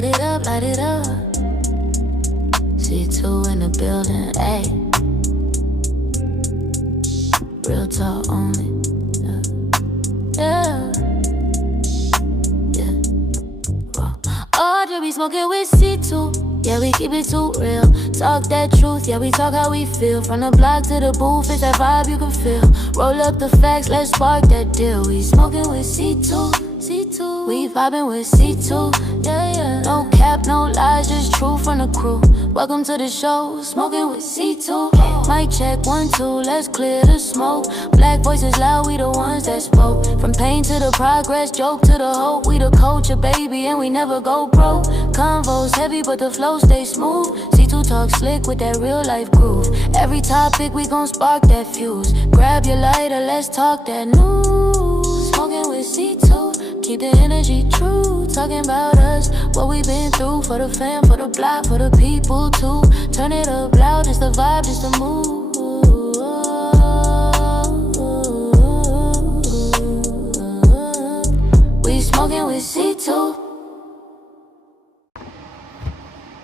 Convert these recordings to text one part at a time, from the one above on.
light it up, light it up. C2 in the building, ayy. Real talk only. Yeah. Oh, just be smoking with C2. Yeah, we keep it too real. Talk that truth, yeah, we talk how we feel. From the block to the booth, it's that vibe you can feel. Roll up the facts, let's spark that deal. We smoking with C2, C2. We vibing with C2, yeah, yeah. No cap, no lies, just true from the crew. Welcome to the show, smoking with C2. Mic check, 1, 2, let's clear the smoke. Black voices loud, we the ones that spoke. From pain to the progress, joke to the hope. We the culture, baby, and we never go broke. Convos heavy, but the flow stay smooth. C2 talk slick with that real life groove. Every topic, we gon' spark that fuse. Grab your lighter, let's talk that news. Smoking with C2, keep the energy true. Talking about us, what we been through. For the fam, for the block, for the people too. Turn it up loud, just the vibe, just the move. We smoking with C2.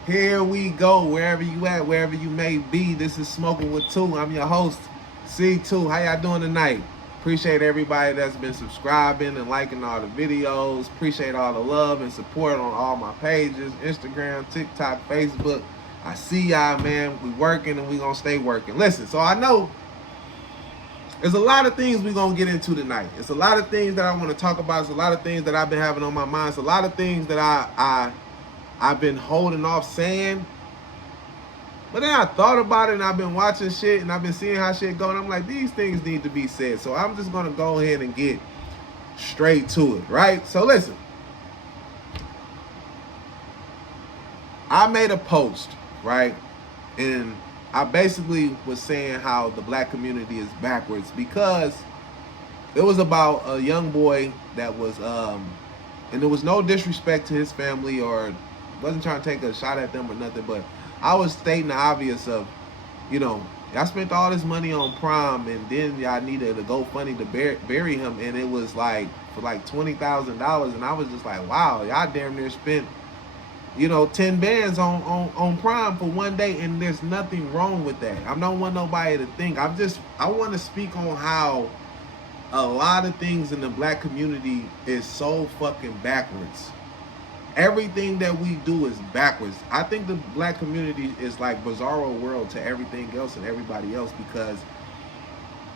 Here we go, wherever you at, wherever you may be. This is Smoking with 2. I'm your host, C2. How y'all doing tonight? Appreciate everybody that's been subscribing and liking all the videos. Appreciate all the love and support on all my pages, Instagram, TikTok, Facebook. I see y'all, man. We working and we gonna stay working. Listen, so I know there's a lot of things we gonna get into tonight. It's a lot of things that I want to talk about. It's a lot of things that I've been having on my mind. It's a lot of things that I've been holding off saying. But then I thought about it and I've been watching shit and I've been seeing how shit going. I'm like, these things need to be said. So I'm just going to go ahead and get straight to it, right? So listen. I made a post, right? And I basically was saying how the black community is backwards because it was about a young boy that was, and there was no disrespect to his family or wasn't trying to take a shot at them or nothing, but I was stating the obvious of, you know, y'all spent all this money on prom and then y'all needed a GoFundMe to bury him, and it was like for like $20,000, and I was just like, wow, y'all damn near spent, you know, 10 bands on prom for one day, and there's nothing wrong with that. I don't want nobody to think. I want to speak on how a lot of things in the black community is so fucking backwards. Everything that we do is backwards. I think the black community is like bizarro world to everything else and everybody else, because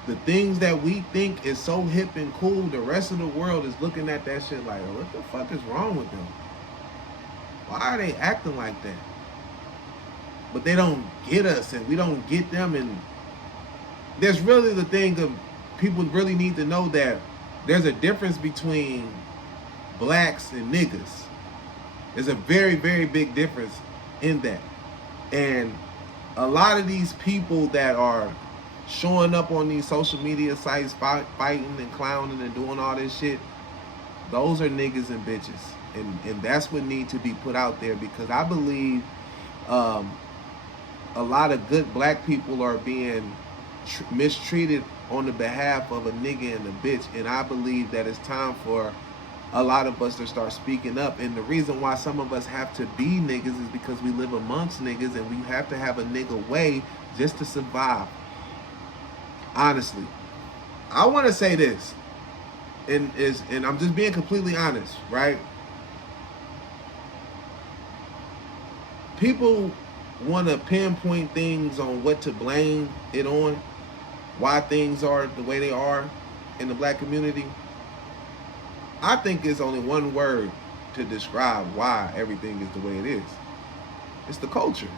the things that we think is so hip and cool, the rest of the world is looking at that shit like, what the fuck is wrong with them? Why are they acting like that? But they don't get us and we don't get them. And there's really the thing of people really need to know that there's a difference between blacks and niggas. There's a very, very big difference in that. And a lot of these people that are showing up on these social media sites fighting and clowning and doing all this shit, those are niggas and bitches. And that's what needs to be put out there, because I believe a lot of good black people are being mistreated on the behalf of a nigga and a bitch. And I believe that it's time for a lot of us to start speaking up. And the reason why some of us have to be niggas is because we live amongst niggas and we have to have a nigga way just to survive. Honestly, I want to say this, and I'm just being completely honest, right? People want to pinpoint things on what to blame it on, why things are the way they are in the black community. I think it's only one word to describe why everything is the way it is. It's the culture.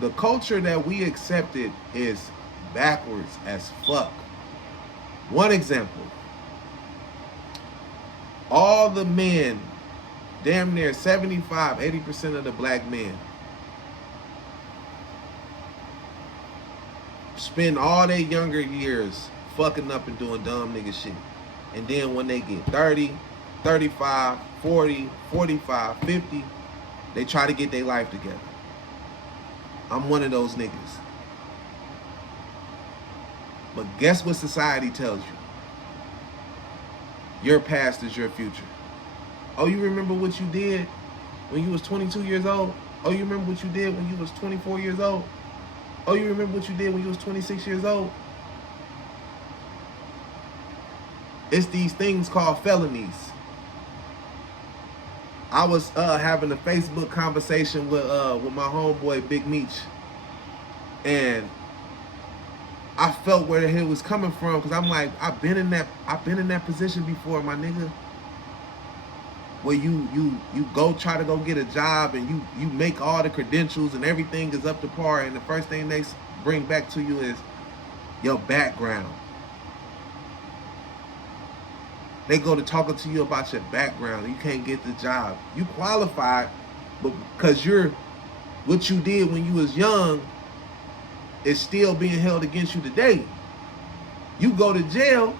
The culture that we accepted is backwards as fuck. One example. All the men, damn near 75, 80% of the black men, spend all their younger years fucking up and doing dumb nigga shit. And then when they get 30, 35, 40, 45, 50, they try to get their life together. I'm one of those niggas. But guess what society tells you? Your past is your future. Oh, you remember what you did when you was 22 years old? Oh, you remember what you did when you was 24 years old? Oh, you remember what you did when you was 26 years old? It's these things called felonies. I was having a Facebook conversation with my homeboy Big Meech, and I felt where the hell was coming from, because I'm like, I've been in that position before, my nigga. Where you go try to go get a job, and you make all the credentials and everything is up to par, and the first thing they bring back to you is your background. They go to talking to you about your background. You can't get the job. You qualified, but because what you did when you was young is still being held against you today. You go to jail,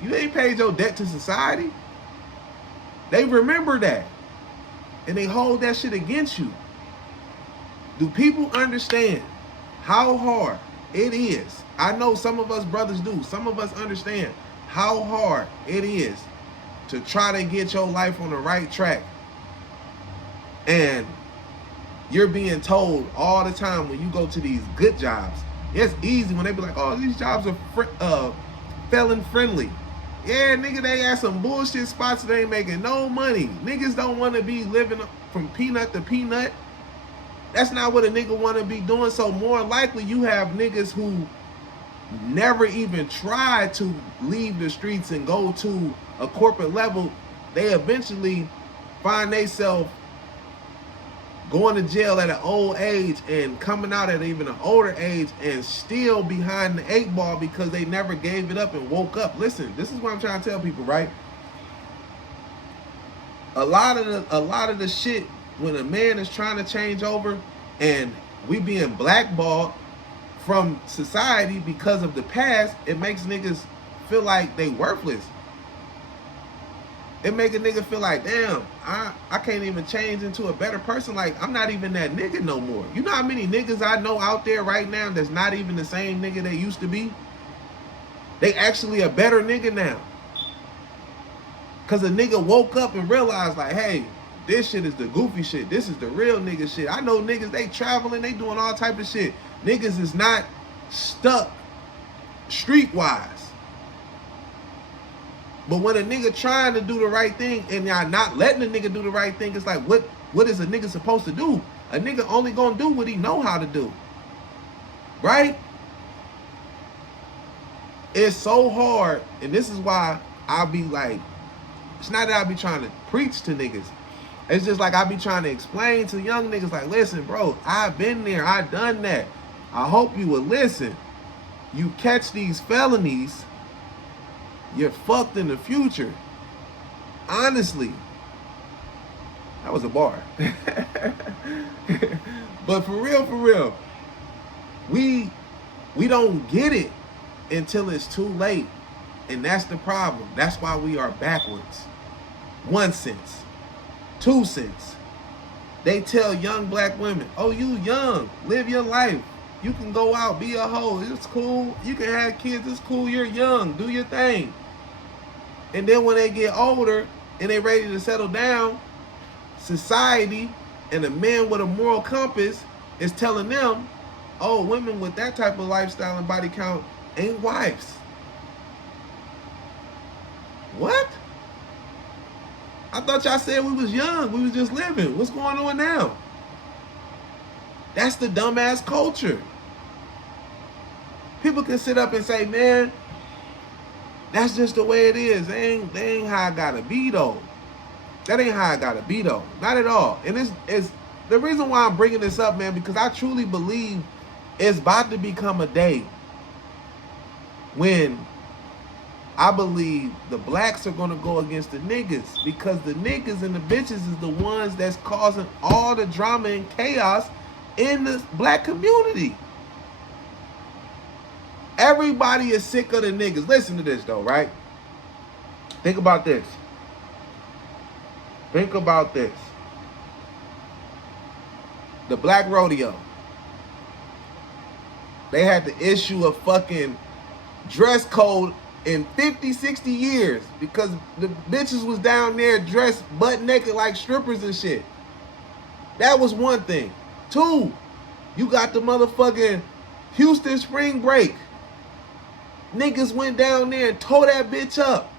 you ain't paid your debt to society. They remember that, and they hold that shit against you. Do people understand how hard it is? I know some of us brothers do. Some of us understand how hard it is to try to get your life on the right track. And you're being told all the time when you go to these good jobs. It's easy when they be like, oh, these jobs are felon friendly. Yeah, nigga, they at some bullshit spots that ain't making no money. Niggas don't want to be living from peanut to peanut. That's not what a nigga want to be doing. So more likely you have niggas who never even tried to leave the streets and go to a corporate level. They eventually find themselves going to jail at an old age and coming out at even an older age and still behind the 8 ball because they never gave it up and woke up. Listen, this is what I'm trying to tell people, right? A lot of the shit when a man is trying to change over and we being blackballed from society because of the past, it makes niggas feel like they worthless. It make a nigga feel like, damn, I can't even change into a better person. Like, I'm not even that nigga no more. You know how many niggas I know out there right now that's not even the same nigga they used to be? They actually a better nigga now. Cause a nigga woke up and realized like, hey, this shit is the goofy shit. This is the real nigga shit. I know niggas, they traveling, they doing all type of shit. Niggas is not stuck streetwise. But when a nigga trying to do the right thing and y'all not letting a nigga do the right thing, it's like, what is a nigga supposed to do? A nigga only gonna do what he know how to do. Right? It's so hard, and this is why I be like, it's not that I be trying to preach to niggas. It's just like I be trying to explain to young niggas like, listen, bro, I've been there, I done that. I hope you would listen. You catch these felonies, you're fucked in the future. Honestly. That was a bar. But for real, we don't get it until it's too late. And that's the problem. That's why we are backwards. 1 sense. 2 cents. They tell young black women, oh, you young, live your life. You can go out, be a hoe, it's cool. You can have kids, it's cool, you're young, do your thing. And then when they get older and they ready to settle down, society and a man with a moral compass is telling them, oh, women with that type of lifestyle and body count ain't wives. What? I thought y'all said we was young, we was just living. What's going on now? That's the dumbass culture. People can sit up and say, man, that's just the way it is. That ain't how I gotta be though. That ain't how I gotta be though. Not at all. And it's the reason why I'm bringing this up, man, because I truly believe it's about to become a day when I believe the blacks are gonna go against the niggas, because the niggas and the bitches is the ones that's causing all the drama and chaos in the black community. Everybody is sick of the niggas. Listen to this though, right? Think about this. Think about this. The Black Rodeo. They had to issue a fucking dress code in 50, 60 years because the bitches was down there dressed butt naked like strippers and shit. That was one thing. Two, you got the motherfucking Houston spring break. Niggas went down there and tore that bitch up.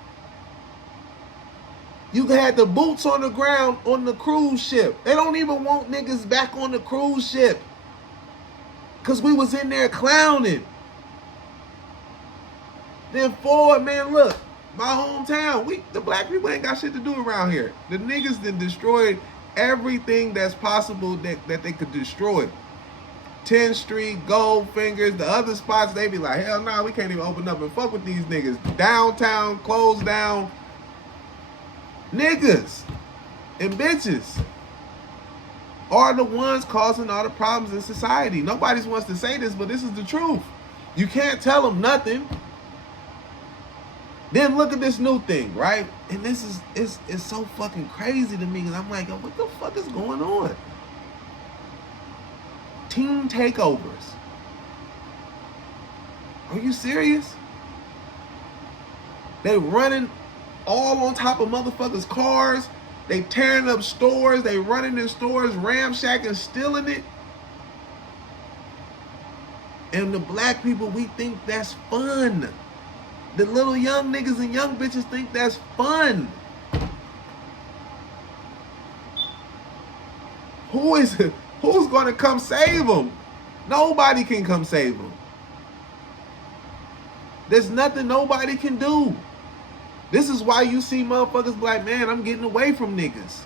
You had the boots on the ground on the cruise ship. They don't even want niggas back on the cruise ship. Cause we was in there clowning. Then forward, man, look, my hometown, the black people ain't got shit to do around here. The niggas then destroyed everything that's possible that they could destroy. 10th Street, Goldfingers, the other spots, they be like, hell nah, we can't even open up and fuck with these niggas. Downtown, closed down. Niggas and bitches are the ones causing all the problems in society. Nobody wants to say this, but this is the truth. You can't tell them nothing. Then look at this new thing, right? And this is it's so fucking crazy to me because I'm like, what the fuck is going on? Teen takeovers. Are you serious? They running all on top of motherfuckers' cars. They tearing up stores. They running in stores, ramshacking, stealing it. And the black people, we think that's fun. The little young niggas and young bitches think that's fun. Who's going to come save them? Nobody can come save them. There's nothing nobody can do. This is why you see motherfuckers like, man, I'm getting away from niggas.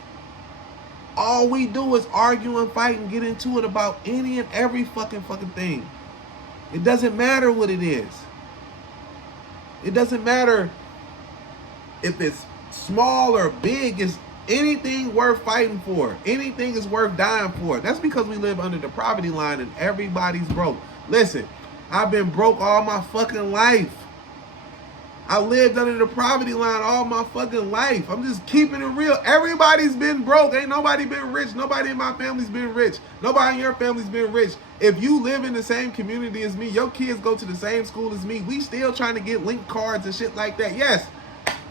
All we do is argue and fight and get into it about any and every fucking thing. It doesn't matter what it is. It doesn't matter if it's small or big. It's anything worth fighting for. Anything is worth dying for. That's because we live under the poverty line and everybody's broke. Listen, I've been broke all my fucking life. I lived under the poverty line all my fucking life. I'm just keeping it real. Everybody's been broke. Ain't nobody been rich. Nobody in my family's been rich. Nobody in your family's been rich. If you live in the same community as me, your kids go to the same school as me, we still trying to get link cards and shit like that. Yes,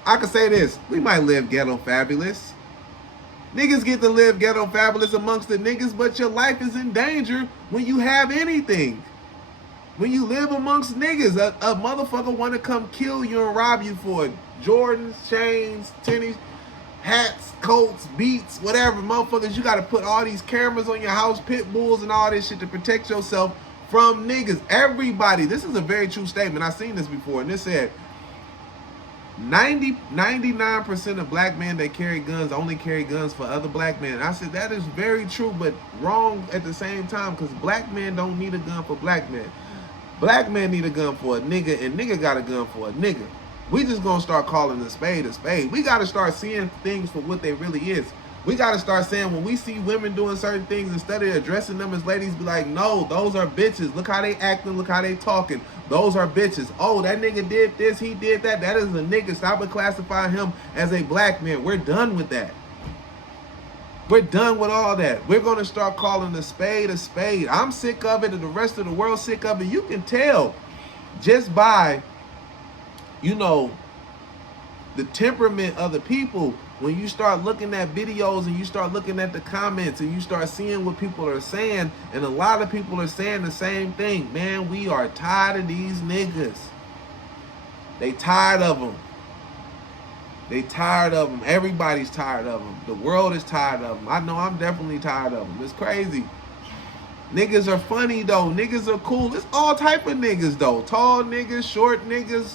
I could say this. We might live ghetto fabulous. Niggas get to live ghetto fabulous amongst the niggas, but your life is in danger when you have anything. When you live amongst niggas, a motherfucker want to come kill you and rob you for Jordans, chains, tennis, hats, coats, beats, whatever. Motherfuckers, you got to put all these cameras on your house, pit bulls and all this shit to protect yourself from niggas. Everybody, this is a very true statement. I've seen this before, and this said 99% of black men that carry guns only carry guns for other black men. I said that is very true, but wrong at the same time because black men don't need a gun for black men. Black men need a gun for a nigga, and nigga got a gun for a nigga. We just gonna start calling a spade a spade. We gotta start seeing things for what they really is. We gotta start saying when we see women doing certain things, instead of addressing them as ladies, be like, no, those are bitches. Look how they acting, look how they talking. Those are bitches. Oh, that nigga did this, he did that. That is a nigga. Stop classifying him as a black man. We're done with that. We're done with all that. We're going to start calling a spade a spade. I'm sick of it and the rest of the world's sick of it. You can tell just by, the temperament of the people when you start looking at videos and you start looking at the comments and you start seeing what people are saying. And a lot of people are saying the same thing. Man, we are tired of these niggas. They tired of them. They tired of them. Everybody's tired of them. The world is tired of them. I know I'm definitely tired of them. It's crazy. Niggas are funny though. Niggas are cool. It's all type of niggas though. Tall niggas, short niggas,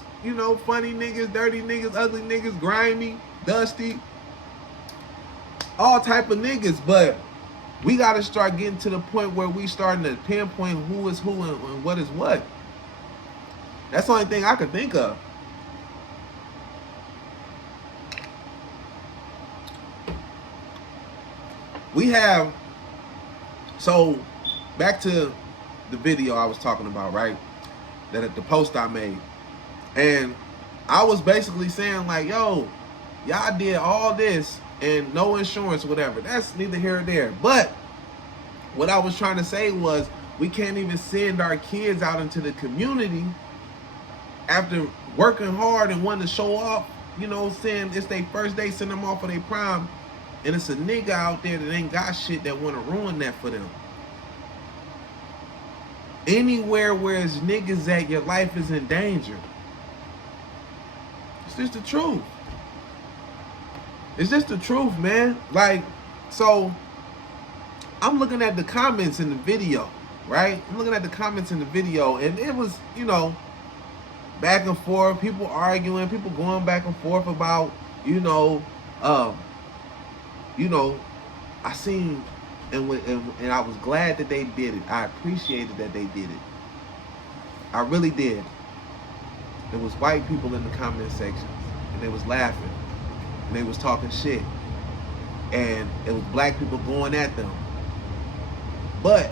funny niggas, dirty niggas, ugly niggas, grimy, dusty. All type of niggas. But we got to start getting to the point where we starting to pinpoint who is who and what is what. That's the only thing I can think of. We have, so back to the video I was talking about, right? That the post I made. And I was basically saying like, yo, y'all did all this and no insurance, whatever. That's neither here or there. But what I was trying to say was we can't even send our kids out into the community after working hard and wanting to show off, you know what I'm saying, it's their first day, send them off for their prime, and it's a nigga out there that ain't got shit that want to ruin that for them. Anywhere where it's niggas at, your life is in danger. It's just the truth. It's just the truth, man. Like, so I'm looking at the comments in the video, right? I'm looking at the comments in the video, and it was, you know, back and forth, people arguing, people going back and forth about, you know, I seen, and I was glad that they did it. I appreciated that they did it. I really did. There was white people in the comment sections, and they was laughing, and they was talking shit, and it was black people going at them. But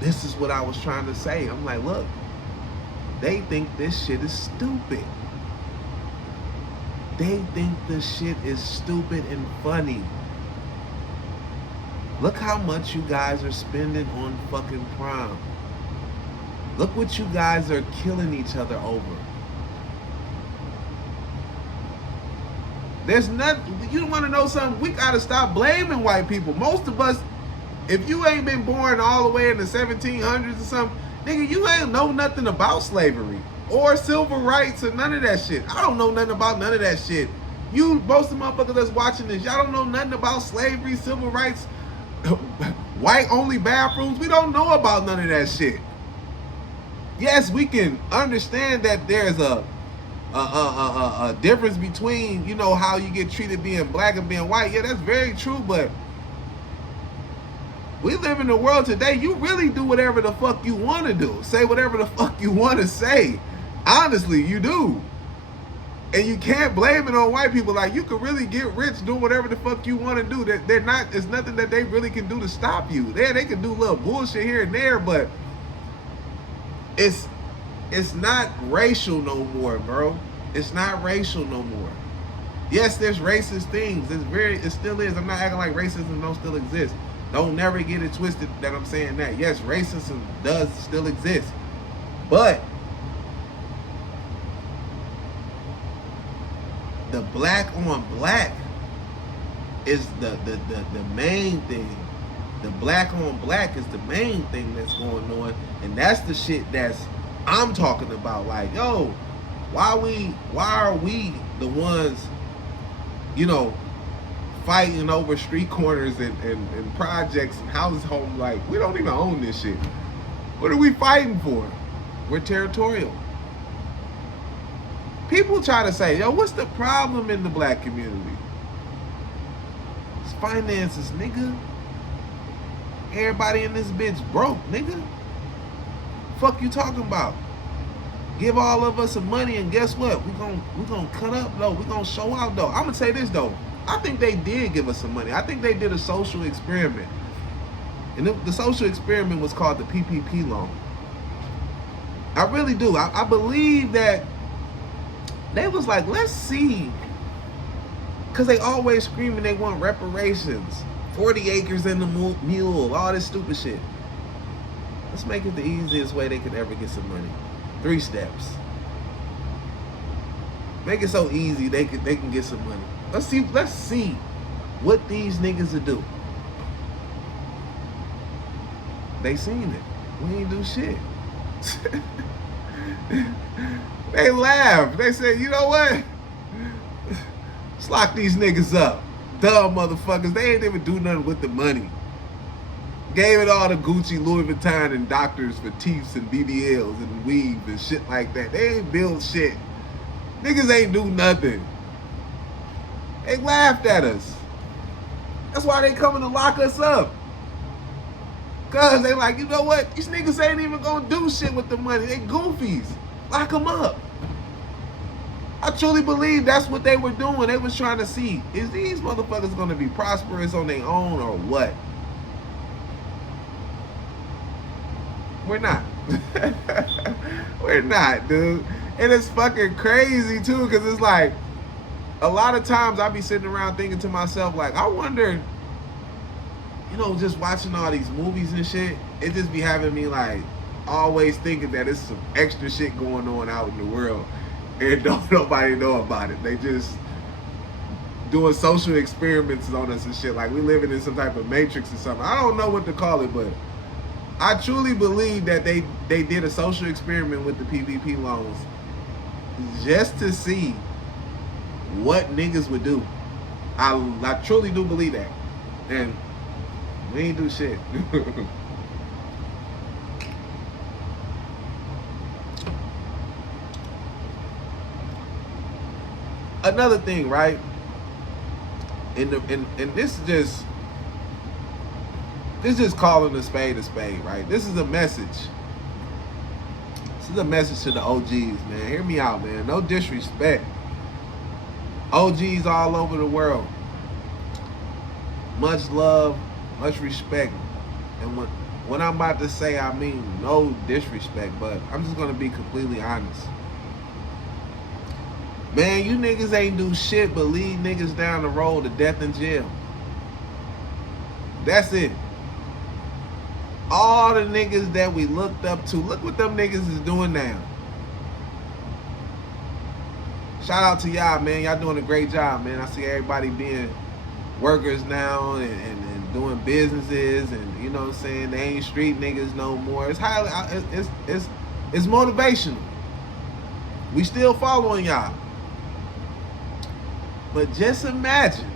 this is what I was trying to say. I'm like, look, they think this shit is stupid. They think this shit is stupid and funny. Look how much you guys are spending on fucking prom. Look what you guys are killing each other over. There's nothing, you want to know something? We got to stop blaming white people. Most of us, if you ain't been born all the way in the 1700s or something, nigga, you ain't know nothing about slavery or civil rights or none of that shit. I don't know nothing about none of that shit. You, most of the motherfuckers that's watching this, y'all don't know nothing about slavery, civil rights, white only bathrooms. We don't know about none of that shit. Yes, we can understand that there's a difference between, you know, how you get treated being black and being white. Yeah, that's very true, but we live in a world today, you really do whatever the fuck you want to do. Say whatever the fuck you want to say. Honestly, you do. And you can't blame it on white people. Like, you can really get rich doing whatever the fuck you want to do. They're not, there's nothing that they really can do to stop you. They can do a little bullshit here and there, but it's not racial no more, bro. It's not racial no more. Yes, there's racist things. It still is. I'm not acting like racism don't still exist. Don't never get it twisted that I'm saying that. Yes, racism does still exist. But the black on black is the main thing. The black on black is the main thing that's going on. And that's the shit that's I'm talking about. Like, yo, why are we the ones, you know, fighting over street corners and projects and houses home? Like, we don't even own this shit. What are we fighting for? We're territorial. People try to say, yo, what's the problem in the black community? It's finances, nigga. Everybody in this bitch broke, nigga. Fuck you talking about? Give all of us some money, and guess what? We gonna cut up though. We gonna show out though. I'm gonna say this though. I think they did give us some money. I think they did a social experiment, and the social experiment was called the PPP loan. I really do. I believe that they was like, let's see, because they always screaming they want reparations, 40 acres in the mule, all this stupid shit. Let's make it the easiest way they could ever get some money. 3 steps. Make it so easy they can get some money. Let's see what these niggas will do. They seen it. We ain't do shit. They laughed. They said, you know what? Let's lock these niggas up. Dumb motherfuckers. They ain't even do nothing with the money. Gave it all to Gucci, Louis Vuitton, and doctors for teeths and BBLs and weave and shit like that. They ain't build shit. Niggas ain't do nothing. They laughed at us. That's why they coming to lock us up. Cause they like, you know what? These niggas ain't even gonna do shit with the money. They goofies. Lock them up. I truly believe that's what they were doing. They was trying to see, is these motherfuckers gonna be prosperous on their own or what? We're not. We're not, dude. And it's fucking crazy too, because it's like, a lot of times I be sitting around thinking to myself, like, I wonder, you know, just watching all these movies and shit, it just be having me like, always thinking that it's some extra shit going on out in the world and don't nobody know about it. They just doing social experiments on us and shit, like we living in some type of matrix or something. I don't know what to call it, but I truly believe that they did a social experiment with the PPP loans just to see what niggas would do. I truly do believe that. And we ain't do shit. Another thing, right? And this is just calling a spade, right? This is a message. This is a message to the OGs, man. Hear me out, man. No disrespect. OGs all over the world. Much love, much respect. And what I'm about to say, I mean no disrespect, but I'm just gonna be completely honest. Man, you niggas ain't do shit but lead niggas down the road to death and jail. That's it. All the niggas that we looked up to, look what them niggas is doing now. Shout out to y'all, man. Y'all doing a great job, man. I see everybody being workers now and doing businesses, and you know what I'm saying, they ain't street niggas no more. It's highly, it's motivational. We still following y'all. But just imagine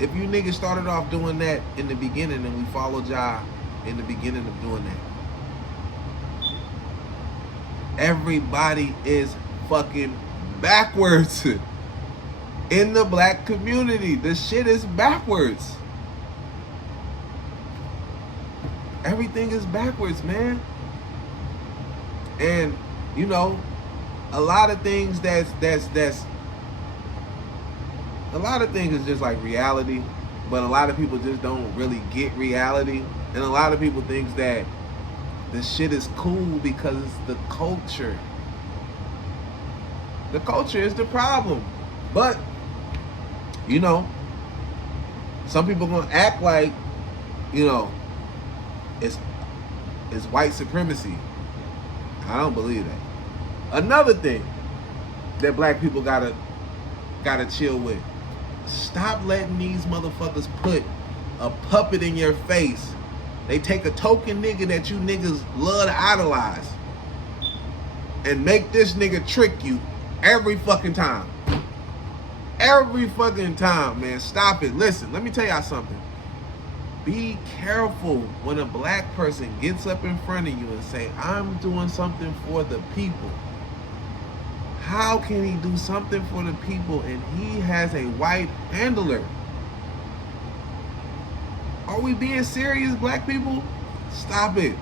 if you niggas started off doing that in the beginning and we followed y'all in the beginning of doing that. Everybody is fucking backwards in the black community. The shit is backwards. Everything is backwards, man. And you know, a lot of things that's a lot of things is just like reality, but a lot of people just don't really get reality. And a lot of people think that the shit is cool because it's the culture. The culture is the problem. But, you know, some people gonna act like, you know, it's white supremacy. I don't believe that. Another thing that black people gotta chill with. Stop letting these motherfuckers put a puppet in your face. They take a token nigga that you niggas love to idolize and make this nigga trick you every fucking time. Every fucking time, man. Stop it. Listen, let me tell y'all something. Be careful when a black person gets up in front of you and say, I'm doing something for the people. How can he do something for the people and he has a white handler? Are we being serious, black people? Stop it.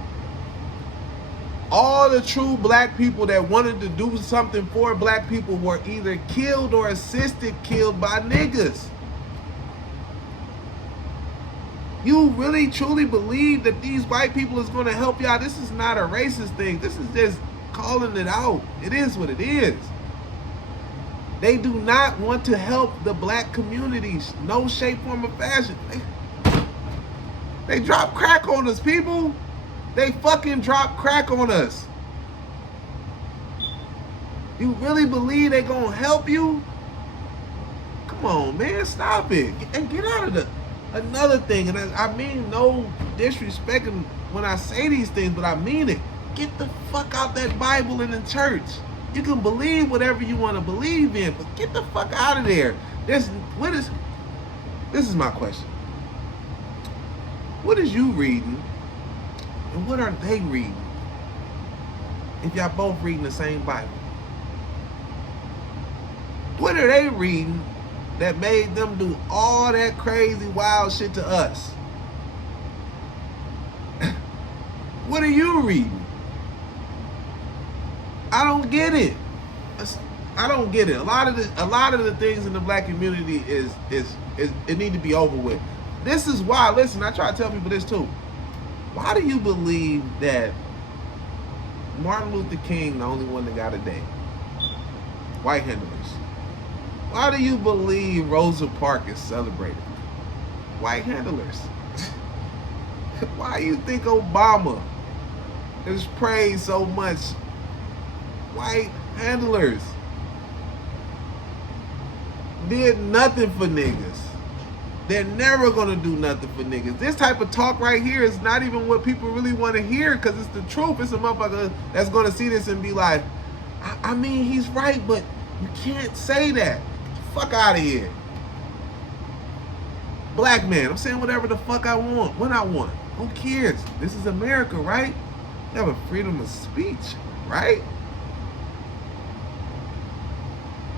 All the true black people that wanted to do something for black people were either killed or assisted killed by niggas. You really truly believe that these white people is going to help y'all? This is not a racist thing. This is just calling it out. It is what it is. They do not want to help the black communities. No shape, form, or fashion. They drop crack on us, people. They fucking drop crack on us. You really believe they gonna help you? Come on, man, stop it. And get out of the... Another thing, and I mean no disrespect when I say these things, but I mean it. Get the fuck out that Bible in the church. You can believe whatever you want to believe in, but get the fuck out of there. This is my question. What is you reading, and what are they reading? If y'all both reading the same Bible, what are they reading that made them do all that crazy wild shit to us? What are you reading? I don't get it. I don't get it. A lot of the things in the black community is it need to be over with. This is why, listen, I try to tell people this too. Why do you believe that Martin Luther King the only one that got a day? White handlers. Why do you believe Rosa Parks is celebrated? White handlers. Why you think Obama has praised so much white handlers? Did nothing for niggas. They're never gonna do nothing for niggas. This type of talk right here is not even what people really want to hear, because it's the truth. It's a motherfucker that's gonna see this and be like, I mean, he's right, but you can't say that. Fuck out of here. Black man, I'm saying whatever the fuck I want, when I want. Who cares? This is America, right? You have a freedom of speech, right?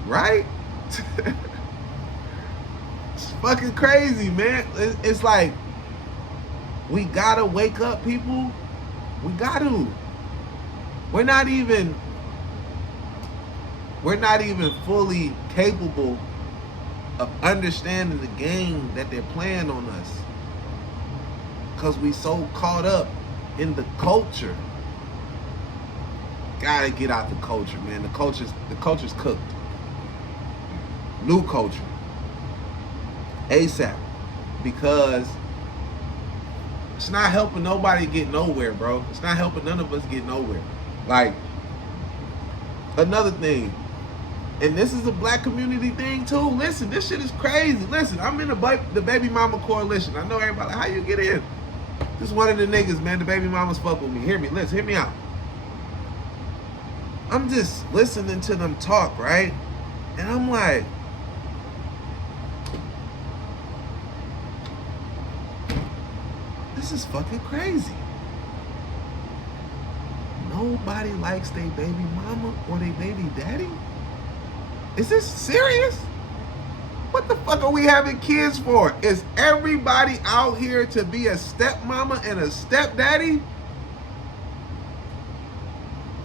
Right? It's fucking crazy, man. It's like, we gotta wake up, people. We gotta. We're not even fully capable of understanding the game that they're playing on us, because we so caught up in the culture. Gotta get out the culture, man. The culture's cooked. New culture. ASAP. Because it's not helping nobody get nowhere, bro. It's not helping none of us get nowhere. Like, another thing, and this is a black community thing too. Listen, this shit is crazy. Listen, I'm in the baby mama coalition. I know everybody, how you get in? This one of the niggas, man, the baby mamas fuck with me. Hear me, listen, hear me out. I'm just listening to them talk, right? And I'm like, this is fucking crazy. Nobody likes their baby mama or their baby daddy? Is this serious? What the fuck are we having kids for? Is everybody out here to be a stepmama and a stepdaddy?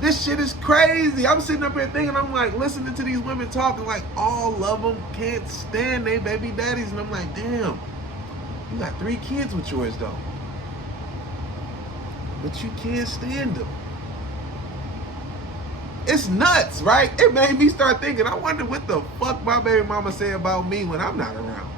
This shit is crazy. I'm sitting up here thinking, I'm like, listening to these women talking like all of them can't stand their baby daddies. And I'm like, damn, you got 3 kids with yours though. But you can't stand them. It's nuts, right? It made me start thinking, I wonder what the fuck my baby mama say about me when I'm not around.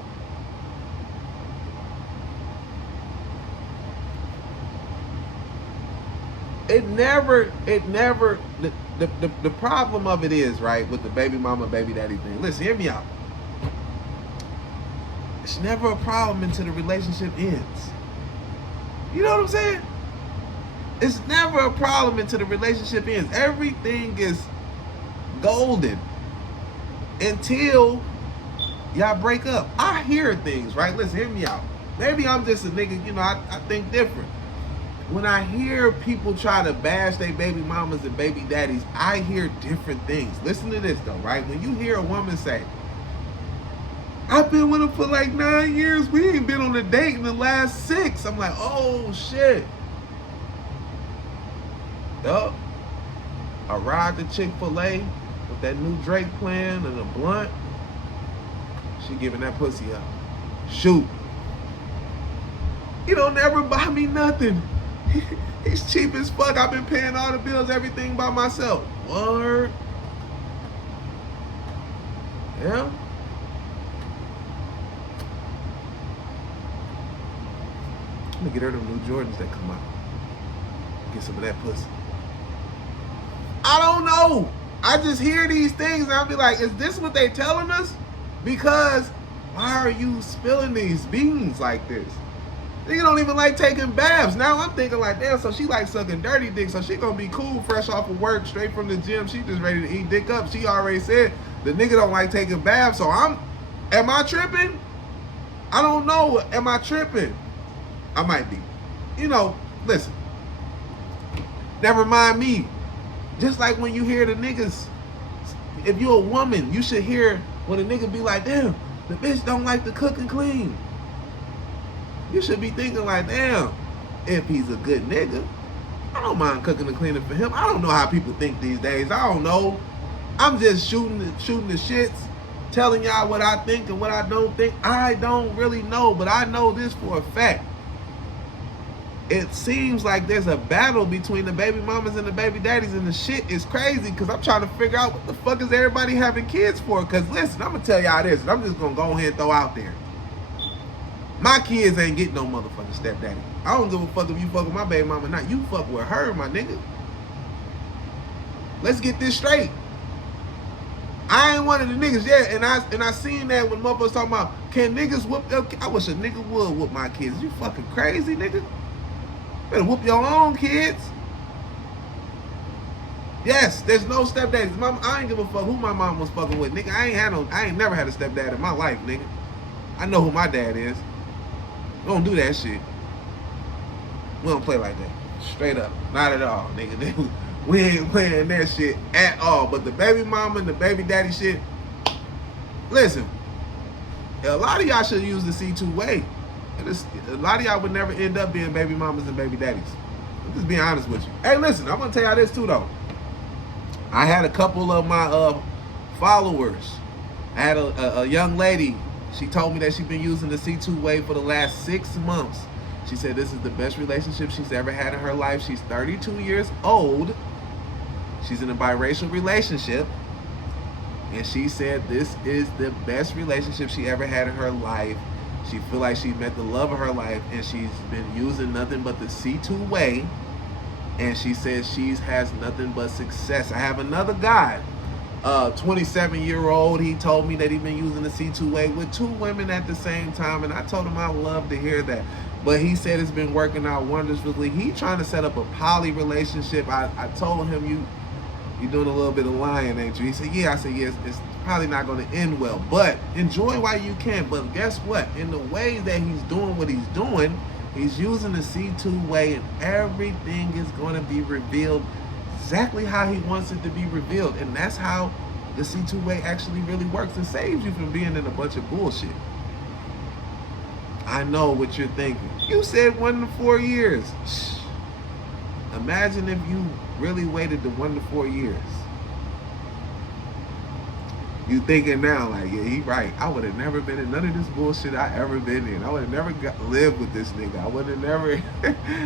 The problem of it is, right, with the baby mama, baby daddy thing. Listen, hear me out. It's never a problem until the relationship ends. You know what I'm saying? It's never a problem until the relationship ends. Everything is golden until y'all break up. I hear things, right? Listen, hear me out. Maybe I'm just a nigga, you know, I think different. When I hear people try to bash their baby mamas and baby daddies, I hear different things. Listen to this though, right? When you hear a woman say, I've been with him for like 9 years, we ain't been on a date in the last 6. I'm like, oh shit. Yup. I arrived at Chick-fil-A with that new Drake plan and a blunt. She giving that pussy up. Shoot. He don't never buy me nothing. He's cheap as fuck. I've been paying all the bills, everything by myself. Word. Yeah. I'm gonna get her them new Jordans that come out. Get some of that pussy. I don't know. I just hear these things and I'll be like, is this what they telling us? Because why are you spilling these beans like this? Nigga don't even like taking baths. Now I'm thinking like, damn, so she like sucking dirty dick, so she gonna be cool, fresh off of work, straight from the gym. She just ready to eat dick up. She already said the nigga don't like taking baths, so am I tripping? I don't know. Am I tripping? I might be. You know, listen. Never mind me. Just like when you hear the niggas, if you're a woman, you should hear when a nigga be like, damn, the bitch don't like to cook and clean. You should be thinking like, damn, if he's a good nigga, I don't mind cooking and cleaning for him. I don't know how people think these days. I don't know. I'm just shooting the shits, telling y'all what I think and what I don't think. I don't really know, but I know this for a fact. It seems like there's a battle between the baby mamas and the baby daddies, and the shit is crazy because I'm trying to figure out what the fuck is everybody having kids for. Because listen, I'm going to tell y'all this, and I'm just going to go ahead and throw out there. My kids ain't getting no motherfucking stepdaddy. I don't give a fuck if you fuck with my baby mama or not. You fuck with her, my nigga. Let's get this straight. I ain't one of the niggas, yeah, and I seen that when motherfuckers talking about, can niggas whoop their kids? I wish a nigga would whoop my kids. You fucking crazy, nigga? Better whoop your own kids. Yes, there's no stepdaddies. I ain't give a fuck who my mom was fucking with, nigga. I ain't never had a stepdad in my life, nigga. I know who my dad is. We don't do that shit. We don't play like that. Straight up. Not at all, nigga. We ain't playing that shit at all. But the baby mama and the baby daddy shit, listen, a lot of y'all should use the C2 way. A lot of y'all would never end up being baby mamas and baby daddies. I'm just being honest with you. Hey, listen, I'm going to tell y'all this too, though. I had a couple of my followers. I had a young lady. She told me that she's been using the C2 way for the last 6 months. She said this is the best relationship she's ever had in her life. She's 32 years old. She's in a biracial relationship. And she said this is the best relationship she ever had in her life. She feel like she met the love of her life, and she's been using nothing but the C2 way. And she says she has nothing but success. I have another guy, 27-year-old. He told me that he's been using the C2 way with 2 women at the same time, and I told him I love to hear that. But he said it's been working out wonderfully. He trying to set up a poly relationship. I told him you doing a little bit of lying, ain't you? He said, yeah. I said, yes, it's probably not going to end well, but enjoy while you can. But guess what? In the way that he's doing what he's doing, he's using the C2 way, and everything is going to be revealed exactly how he wants it to be revealed. And that's how the C2 way actually really works and saves you from being in a bunch of bullshit. I know what you're thinking. You said 1 to 4 years. Imagine if you really waited the 1 to 4 years. You thinking now like, yeah, he right. I would have never been in none of this bullshit I ever been in. I would have never lived with this nigga. I would have never.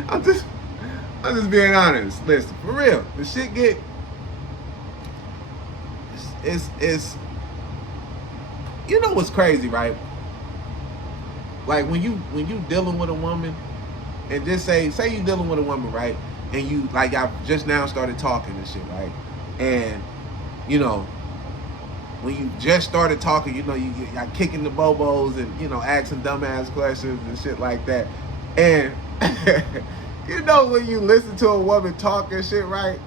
I'm just being honest. Listen, for real, the shit get. It's. You know what's crazy, right? Like when you dealing with a woman, and just say you dealing with a woman, right? And you like y'all just now started talking and shit, right? And you know, when you just started talking, you know, y'all kicking the bobos and, you know, asking dumbass questions and shit like that. And you know, when you listen to a woman talk and shit, right?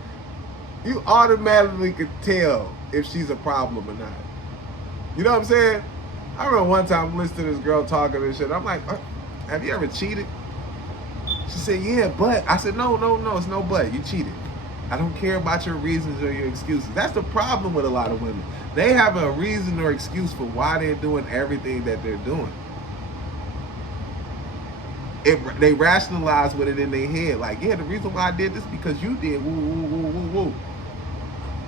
You automatically could tell if she's a problem or not. You know what I'm saying? I remember one time listening to this girl talking and shit. I'm like, have you ever cheated? She said, yeah, but. I said, no, it's no but. You cheated. I don't care about your reasons or your excuses. That's the problem with a lot of women. They have a reason or excuse for why they're doing everything that they're doing. They rationalize with it in their head. Like, yeah, the reason why I did this because you did. Woo, woo, woo, woo, woo.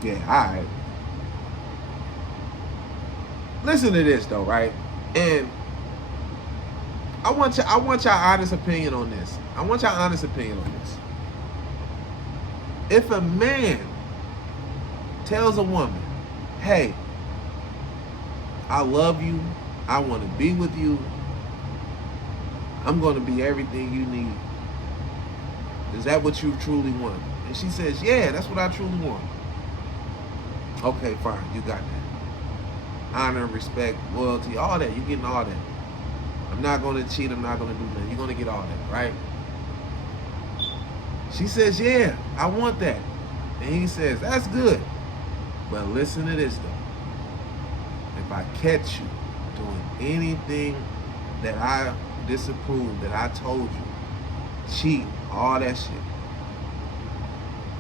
Yeah, all right. Listen to this though, right? And I want y'all honest opinion on this. If a man tells a woman, hey, I love you, I want to be with you, I'm going to be everything you need, is that what you truly want? And she says, yeah, that's what I truly want. Okay, fine, you got that. Honor, respect, loyalty, all that. You're getting all that. I'm not going to cheat. I'm not going to do nothing. You're going to get all that, right? She says, yeah, I want that. And he says, that's good. But listen to this, though. If I catch you doing anything that I disapprove, that I told you, cheat, all that shit,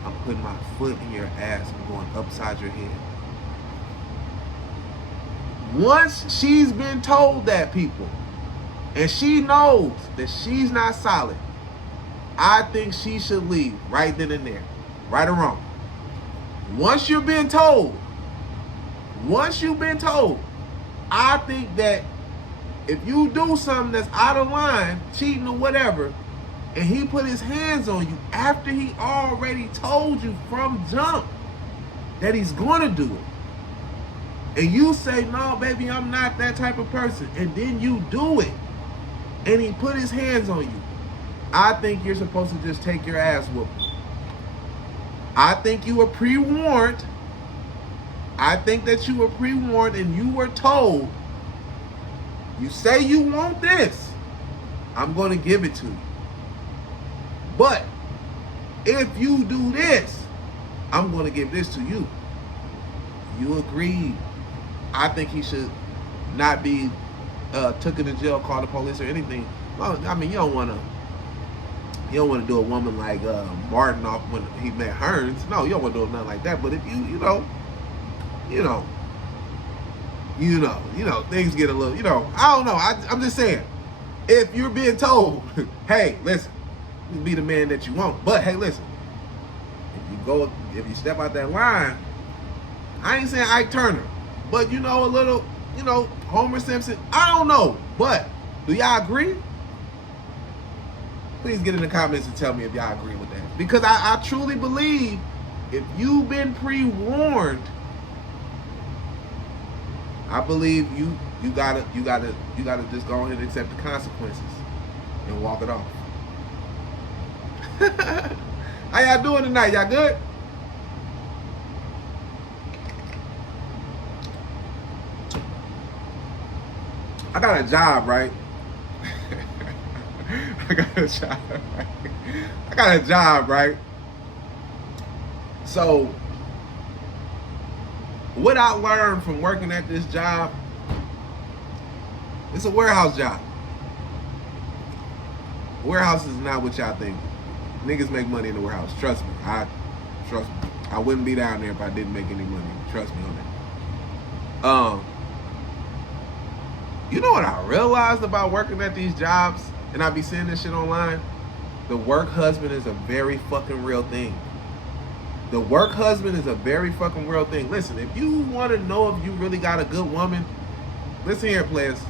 I'm putting my foot in your ass. I'm going upside your head. Once she's been told that, people, and she knows that she's not solid, I think she should leave right then and there. Right or wrong. Once you've been told, I think that if you do something that's out of line, cheating or whatever, and he put his hands on you after he already told you from jump that he's gonna do it, and you say, no, baby, I'm not that type of person, and then you do it, and he put his hands on you, I think you're supposed to just take your ass whooping. I think you were pre-warned. I think that you were pre-warned and you were told, you say you want this, I'm going to give it to you. But if you do this, I'm going to give this to you. You agreed. I think he should not be taken to jail, call the police or anything. Well, I mean, you don't want to do a woman like Martin off when he met Hearns. No, you don't want to do nothing like that. But if you know, things get a little, I don't know. I'm just saying, if you're being told, hey, listen, you be the man that you want, but hey, listen, if you step out that line, I ain't saying Ike Turner, but a little, Homer Simpson, I don't know, but do y'all agree? Please get in the comments and tell me if y'all agree with that, because I truly believe if you've been pre-warned, I believe you gotta just go ahead and accept the consequences and walk it off. How y'all doing tonight? Y'all good? I got a job, right? I got a job, right? So what I learned from working at this job, it's a warehouse job. Warehouse is not what y'all think. Niggas make money in the warehouse. Trust me. I wouldn't be down there if I didn't make any money. Trust me on that. You know what I realized about working at these jobs, and I be seeing this shit online? The work husband is a very fucking real thing. The work husband is a very fucking real thing. Listen, if you want to know if you really got a good woman, listen here, players.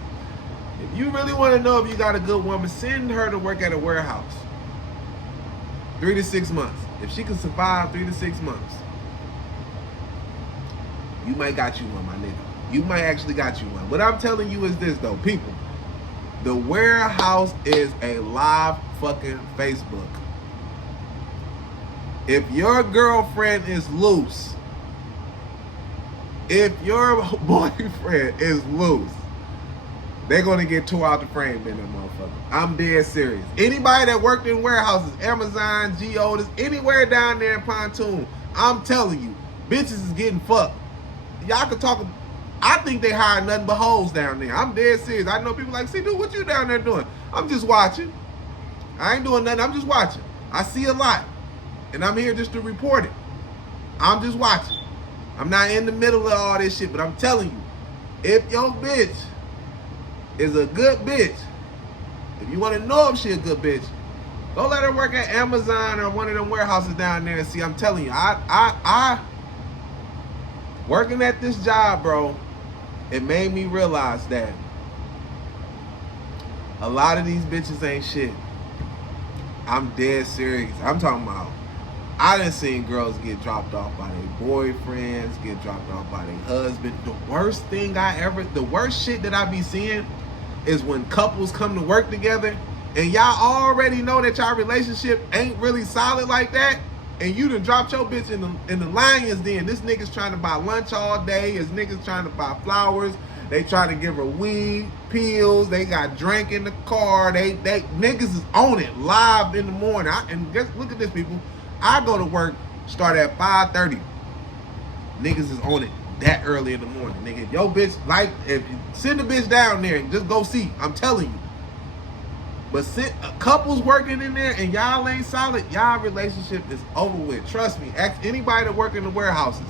If you really want to know if you got a good woman, send her to work at a warehouse. 3 to 6 months. If she can survive 3 to 6 months, you might got you one, my nigga. You might actually got you one. What I'm telling you is this, though, people. The warehouse is a live fucking Facebook. If your girlfriend is loose, if your boyfriend is loose, they're going to get tore out the frame in that motherfucker. I'm dead serious. Anybody that worked in warehouses, Amazon, Geodis, anywhere down there in Pontoon, I'm telling you, bitches is getting fucked. Y'all can talk. I think they hire nothing but hoes down there. I'm dead serious. I know people like, see, dude, what you down there doing? I'm just watching. I ain't doing nothing. I'm just watching. I see a lot. And I'm here just to report it. I'm just watching. I'm not in the middle of all this shit, but I'm telling you, if your bitch is a good bitch, if you want to know if she a good bitch, go let her work at Amazon or one of them warehouses down there and see. I'm telling you, I working at this job, bro, it made me realize that a lot of these bitches ain't shit. I'm dead serious. I'm talking about, I done seen girls get dropped off by their boyfriends, get dropped off by their husband. The worst shit that I be seeing is when couples come to work together and y'all already know that y'all relationship ain't really solid like that, and you done dropped your bitch in the lion's den. This nigga's trying to buy lunch all day. His nigga's trying to buy flowers. They try to give her weed, pills. They got drink in the car. They niggas is on it live in the morning. And just look at this, people. I go to work, start at 5:30. Niggas is on it that early in the morning. Nigga, if your bitch, like, if you send the bitch down there and just go see, I'm telling you. But couples working in there and y'all ain't solid, y'all relationship is over with. Trust me. Ask anybody that work in the warehouses.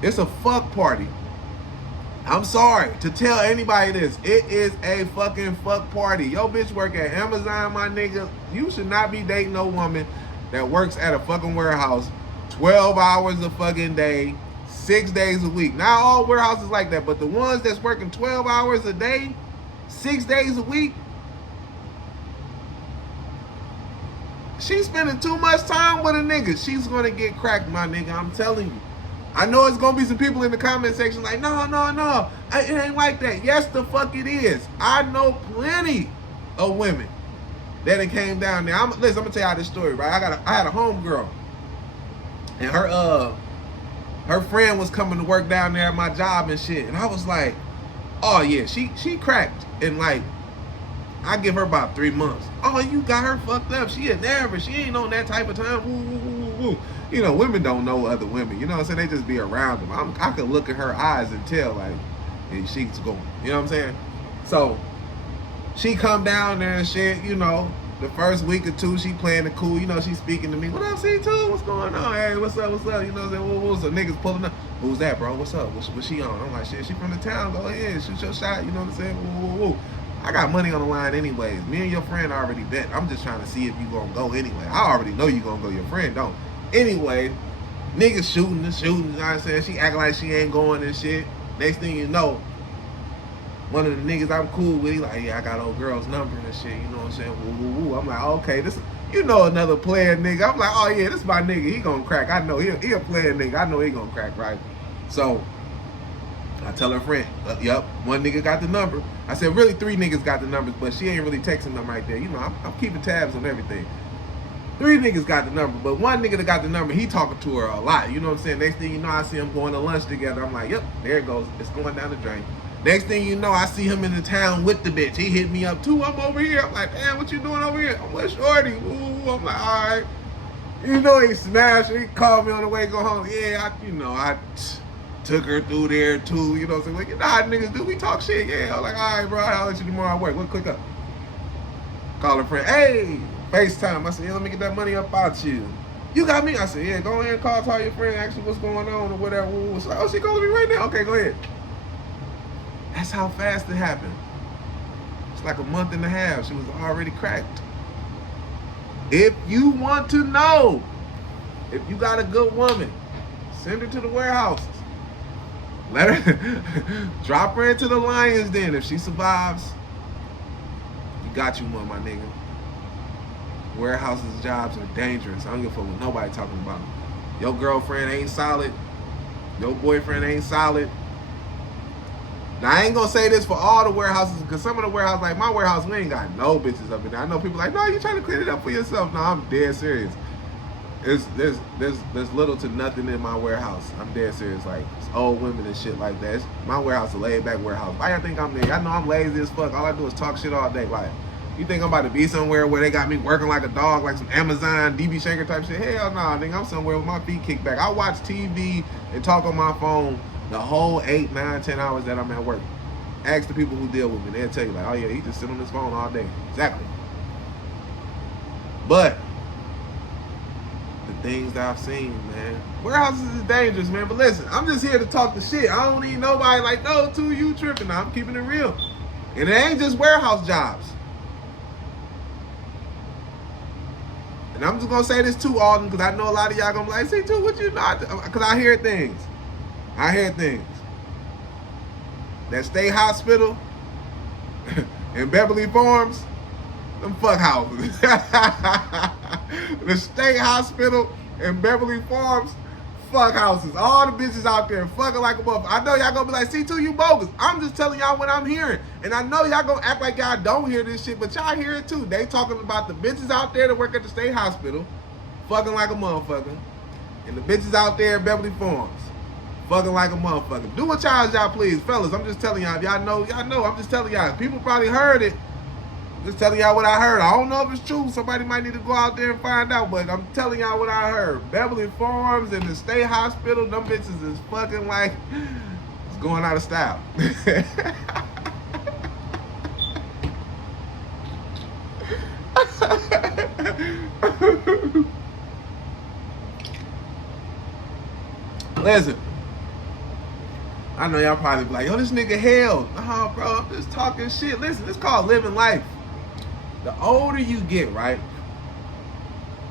It's a fuck party. I'm sorry to tell anybody this. It is a fucking fuck party. Yo bitch work at Amazon, my nigga. You should not be dating no woman that works at a fucking warehouse 12 hours a fucking day, 6 days a week. Not all warehouses like that, but the ones that's working 12 hours a day, 6 days a week, she's spending too much time with a nigga. She's gonna get cracked, my nigga. I'm telling you. I know it's gonna be some people in the comment section like, no, it ain't like that. Yes, the fuck it is. I know plenty of women Then it came down there. Listen, I'm gonna tell y'all this story, right? I had a homegirl, and her friend was coming to work down there at my job and shit, and I was like, oh yeah, she cracked, and like I give her about 3 months. Oh, you got her fucked up. She ain't on that type of time. Woo, woo, woo, woo. You know, women don't know other women. You know what I'm saying? They just be around them. I could look at her eyes and tell, like, hey, she's going. You know what I'm saying? So, she come down there and shit, you know. The first week or two, she playing it cool. You know, she speaking to me. What up, C2? What's going on? Hey, what's up? What's up? You know what I'm saying? Woo, woo. So, niggas pulling up. Who's that, bro? What's up? What's she on? I'm like, shit, she from the town. Go ahead. Shoot your shot. You know what I'm saying? Woo, woo, woo. I got money on the line anyways. Me and your friend already bet. I'm just trying to see if you gonna go anyway. I already know you gonna go. Your friend don't. Anyway, niggas shooting, you know what I'm saying? She acting like she ain't going and shit. Next thing you know, one of the niggas I'm cool with, he like, yeah, I got old girl's number and shit. You know what I'm saying? Woo, woo, woo. I'm like, okay, this, you know, another player nigga. I'm like, oh yeah, this is my nigga. He gonna crack. I know he a player nigga. I know he gonna crack, right? So I tell her friend, yup, one nigga got the number. I said, really 3 niggas got the numbers, but she ain't really texting them right there. You know, I'm keeping tabs on everything. 3 niggas got the number, but one nigga that got the number, he talking to her a lot. You know what I'm saying? Next thing you know, I see him going to lunch together. I'm like, yep, there it goes. It's going down the drain. Next thing you know, I see him in the town with the bitch. He hit me up too. I'm over here. I'm like, damn, what you doing over here? I'm with Shorty. Ooh, I'm like, all right. You know he smashed her. He called me on the way to go home. Yeah, I took her through there too, you know what I'm saying? Like, you know how niggas do, we talk shit, yeah. I'm like, all right, bro, I'll let you tomorrow at work. We'll click up. Call her friend, hey, FaceTime. I said, yeah, let me get that money up out you. You got me? I said, yeah, go ahead and call your friend, ask her what's going on or whatever. It's like, oh, she calling me right now? Okay, go ahead. That's how fast it happened. It's like a month and a half. She was already cracked. If you want to know, if you got a good woman, send her to the warehouses. Let her drop her into the lion's den. If she survives, you got you one, my nigga. Warehouses jobs are dangerous. I don't give a fuck what nobody talking about. Your girlfriend ain't solid. Your boyfriend ain't solid. Now I ain't gonna say this for all the warehouses, because some of the warehouses, like my warehouse, we ain't got no bitches up in there. I know people like, no, you trying to clean it up for yourself. No, I'm dead serious. There's little to nothing in my warehouse. I'm dead serious. Like, it's old women and shit like that. My warehouse is a laid back warehouse. Why y'all think I'm there? I know I'm lazy as fuck. All I do is talk shit all day. Like, you think I'm about to be somewhere where they got me working like a dog, like some Amazon, DB Shaker type shit? Hell no, nigga. I'm somewhere with my feet kicked back. I watch TV and talk on my phone the whole 8, 9, 10 hours that I'm at work. Ask the people who deal with me. They'll tell you, like, oh yeah, he just sit on his phone all day. Exactly. But things that I've seen, man. Warehouses is dangerous, man. But listen, I'm just here to talk the shit. I don't need nobody like, no, too, you tripping. I'm keeping it real. And it ain't just warehouse jobs. And I'm just gonna say this too, Alden, because I know a lot of y'all gonna be like, see too, what you not? Because I hear things. That state hospital in Beverly Farms, them fuck houses. The state hospital in Beverly Farms, fuck houses. All the bitches out there fucking like a motherfucker. I know y'all gonna be like, C2, you bogus. I'm just telling y'all what I'm hearing. And I know y'all gonna act like y'all don't hear this shit, but y'all hear it too. They talking about the bitches out there that work at the state hospital, fucking like a motherfucker. And the bitches out there in Beverly Farms, fucking like a motherfucker. Do what y'all please. Fellas, I'm just telling y'all. If y'all know, I'm just telling y'all. People probably heard it. Just telling y'all what I heard. I don't know if it's true. Somebody might need to go out there and find out, but I'm telling y'all what I heard. Beverly Farms and the state hospital, them bitches is fucking like, it's going out of style. Listen, I know y'all probably be like, yo, this nigga hell. Nah, bro, I'm just talking shit. Listen, it's called living life. The older you get, right?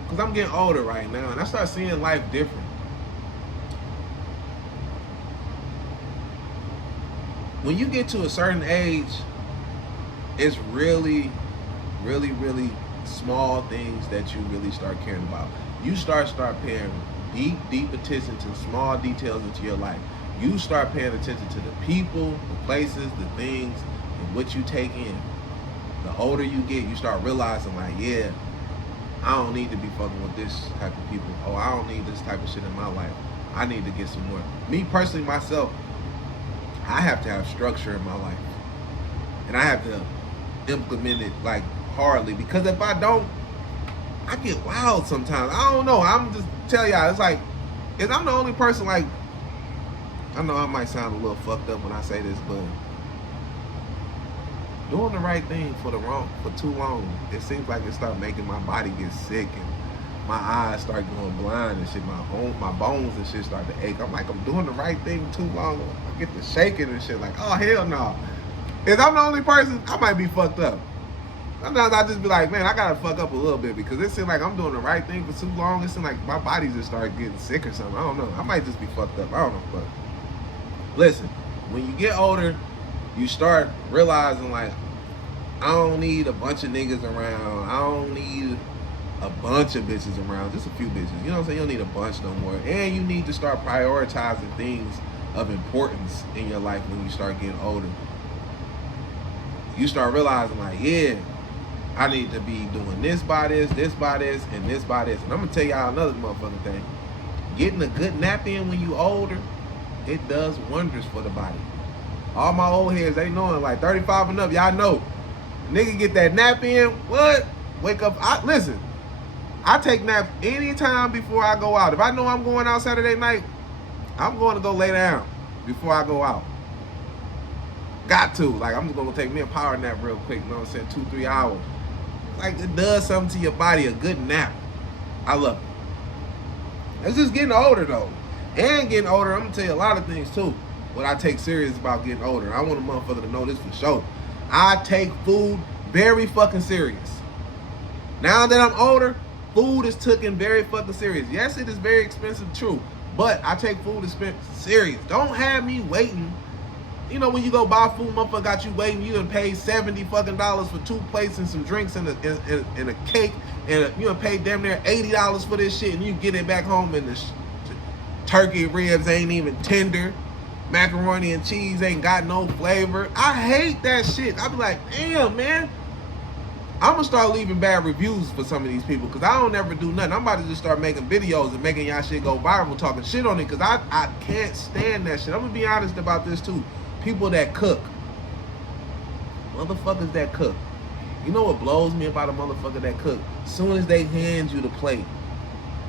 Because I'm getting older right now, and I start seeing life different. When you get to a certain age, it's really, really, really small things that you really start caring about. You start paying deep attention to small details into your life. You start paying attention to the people, the places, the things, and what you take in. The older you get, you start realizing like, yeah, I don't need to be fucking with this type of people. Oh, I don't need this type of shit in my life. I need to get some more. Me personally, myself, I have to have structure in my life. And I have to implement it like hardly, because if I don't, I get wild sometimes. I don't know. I'm just tell y'all, it's like, if I'm the only person, like, I know I might sound a little fucked up when I say this, but doing the right thing for too long, it seems like it start making my body get sick and my eyes start going blind and shit. My bones and shit start to ache. I'm like, I'm doing the right thing too long. I get to shaking and shit. Like, oh hell no. If I'm the only person, I might be fucked up. Sometimes I just be like, man, I gotta fuck up a little bit, because it seems like I'm doing the right thing for too long. It seems like my body just started getting sick or something. I don't know. I might just be fucked up. I don't know. But listen, when you get older, you start realizing like, I don't need a bunch of niggas around. I don't need a bunch of bitches around. Just a few bitches. You know what I'm saying? You don't need a bunch no more. And you need to start prioritizing things of importance in your life when you start getting older. You start realizing like, yeah, I need to be doing this by this, and this by this. And I'm gonna tell y'all another motherfucking thing. Getting a good nap in when you older, it does wonders for the body. All my old heads, they knowing, like 35 and up, y'all know. Nigga get that nap in, what? Wake up, listen, I take naps anytime before I go out. If I know I'm going out Saturday night, I'm going to go lay down before I go out. Got to. Like, I'm just going to take me a power nap real quick, you know what I'm saying, 2-3 hours. Like, it does something to your body, a good nap. I love it. It's just getting older, though. And getting older, I'm going to tell you a lot of things, too. What I take serious about getting older. I want a motherfucker to know this for sure. I take food very fucking serious. Now that I'm older, food is taken very fucking serious. Yes, it is very expensive, true. But I take food serious. Don't have me waiting. You know, when you go buy food, motherfucker got you waiting. You done paid $70 fucking for 2 plates and some drinks and a cake, and you done paid damn near $80 for this shit, and you get it back home and the turkey ribs ain't even tender. Macaroni and cheese ain't got no flavor. I hate that shit. I be like, damn, man. I'm gonna start leaving bad reviews for some of these people, because I don't ever do nothing. I'm about to just start making videos and making y'all shit go viral, talking shit on it, because I can't stand that shit. I'm gonna be honest about this too. People that cook. Motherfuckers that cook. You know what blows me about a motherfucker that cook? As soon as they hand you the plate,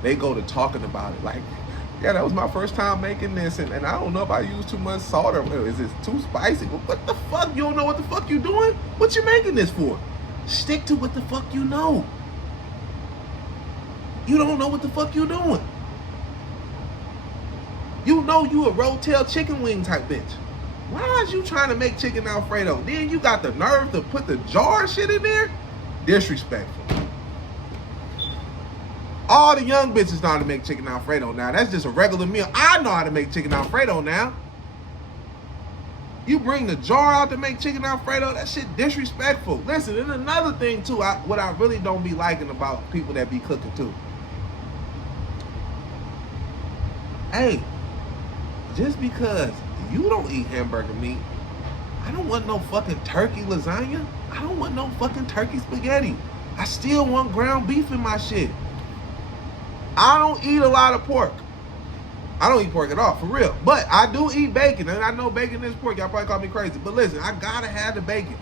they go to talking about it. Like, yeah, that was my first time making this, and I don't know if I used too much salt, or is it too spicy? But what the fuck? You don't know what the fuck you doing? What you making this for? Stick to what the fuck you know. You don't know what the fuck you doing. You know you a Rotel chicken wing type bitch. Why is you trying to make chicken Alfredo? Then you got the nerve to put the jar shit in there? Disrespectful. All the young bitches know how to make chicken Alfredo now. That's just a regular meal. I know how to make chicken Alfredo now. You bring the jar out to make chicken Alfredo, that shit disrespectful. Listen, and another thing too, what I really don't be liking about people that be cooking too. Hey, just because you don't eat hamburger meat, I don't want no fucking turkey lasagna. I don't want no fucking turkey spaghetti. I still want ground beef in my shit. I don't eat a lot of pork. I don't eat pork at all, for real. But I do eat bacon, and I know bacon is pork. Y'all probably call me crazy. But listen, I gotta have the bacon.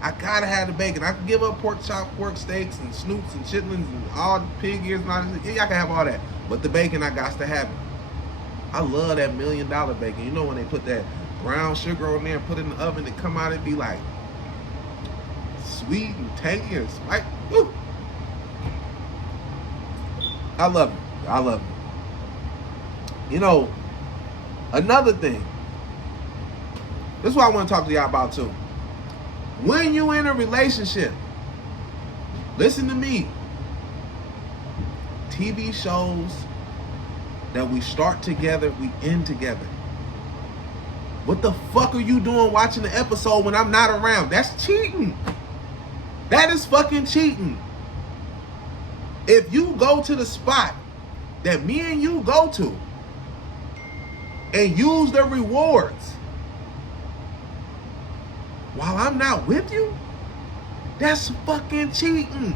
I gotta have the bacon. I can give up pork chop, pork steaks, and snoops, and chitlins, and all the pig ears, and all this. Yeah, y'all can have all that. But the bacon, I got to have it. I love that $1 million bacon. You know when they put that brown sugar on there and put it in the oven, it come out, it be like sweet and tangy and spicy. Woo. I love it. I love it. You know, another thing. This is what I want to talk to y'all about too. When you in a relationship, listen to me. TV shows that we start together, we end together. What the fuck are you doing watching the episode when I'm not around? That's cheating. That is fucking cheating. If you go to the spot that me and you go to and use the rewards while I'm not with you, That's fucking cheating.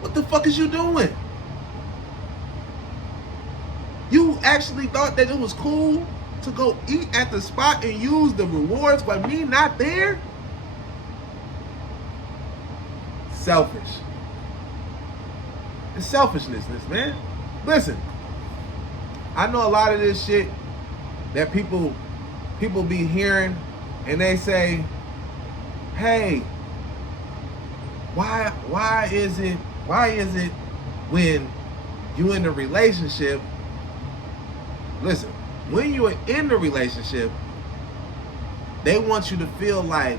What the fuck is you doing? You actually thought that it was cool to go eat at the spot and use the rewards but me not there? Selfish. It's selfishness, man. Listen, I know a lot of this shit that people be hearing, and they say, hey, why is it when you in a relationship, listen, when you're in the relationship, they want you to feel like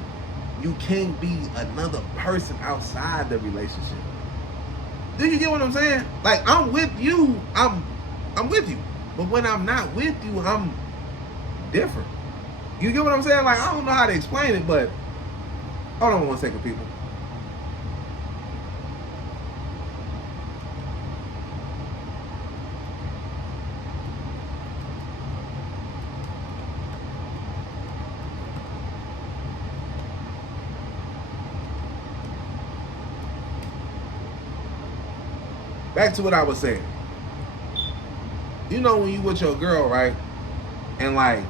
you can't be another person outside the relationship. Do you get what I'm saying? Like, I'm with you, I'm with you. But when I'm not with you, I'm different. You get what I'm saying? Like, I don't know how to explain it, but hold on 1 second, people. Back to what I was saying. You know when you with your girl, right? And like,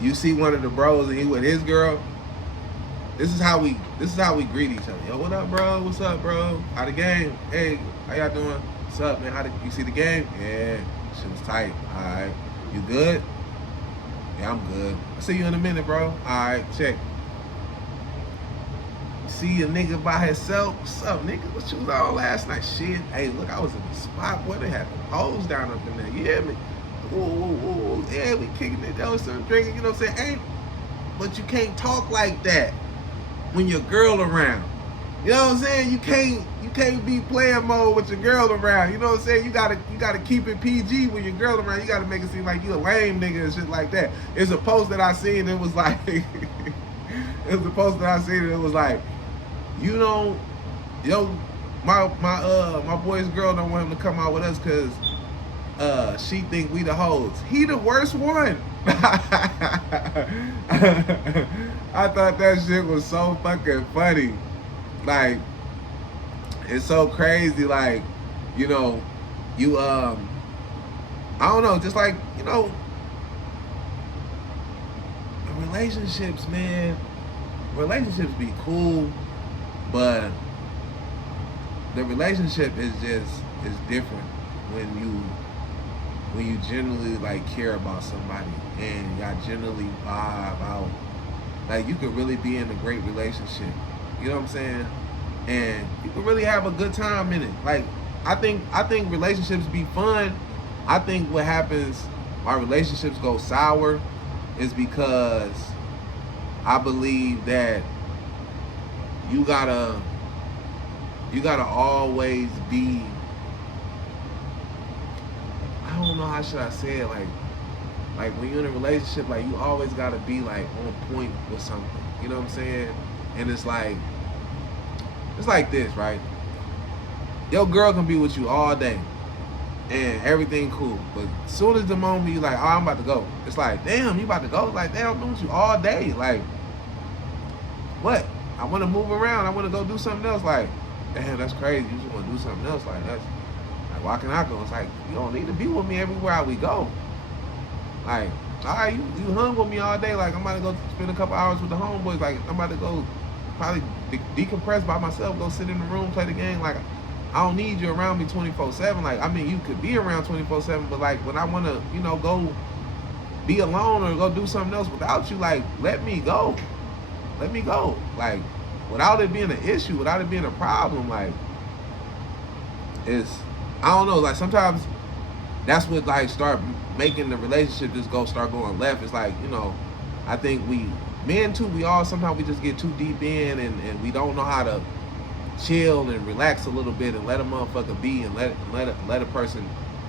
you see one of the bros and he with his girl. This is how we greet each other. Yo, what up, bro? What's up, bro? How the game? Hey, how y'all doing? What's up, man? How did you see the game? Yeah, shit was tight. All right, you good? Yeah, I'm good. I'll see you in a minute, bro. All right, check. See a nigga by himself. What's up, nigga? What you was on last night? Shit. Hey, look, I was in the spot. Boy, they had the hoes down up in there. Yeah, man. Ooh. Yeah, we kicking it down, some drinking. You know what I'm saying? Ain't, but you can't talk like that when your girl around. You know what I'm saying? You can't be playing mode with your girl around. You know what I'm saying? You gotta keep it PG when your girl around. You gotta make it seem like you a lame nigga and shit like that. It's a post that I seen. It was like, it was like, you know, yo, my boy's girl don't want him to come out with us because she think we the hoes. He the worst one. I thought that shit was so fucking funny. Like, it's so crazy. Like, you know, you I don't know, just like, you know, relationships, man. Relationships be cool. But the relationship is different when you genuinely like care about somebody and y'all genuinely vibe out. Like, you could really be in a great relationship. You know what I'm saying? And you can really have a good time in it. Like, I think relationships be fun. I think what happens, why relationships go sour, is because I believe that you gotta always be, I don't know how should I say it, like when you're in a relationship, like, you always gotta be like on point with something. You know what I'm saying? And it's like this, right? Your girl can be with you all day and everything cool, but as soon as the moment you like, oh, I'm about to go, it's like, damn, you about to go? Like, damn, I'm with you all day. Like, what? I want to move around. I want to go do something else. Like, damn, that's crazy. You just want to do something else. Like, that's like, why can I go? It's like, you don't need to be with me everywhere we go. Like, all right, you hung with me all day. Like, I'm about to go spend a couple hours with the homeboys. Like, I'm about to go probably decompress by myself, go sit in the room, play the game. Like, I don't need you around me 24/7. Like, I mean, you could be around 24/7, but like, when I want to, you know, go be alone or go do something else without you, like, let me go. Let me go. Like, without it being an issue, without it being a problem. Like, it's, I don't know, like, sometimes that's what like start making the relationship just start going left. It's like, you know, I think men too, sometimes we just get too deep in and we don't know how to chill and relax a little bit and let a motherfucker be and let a person,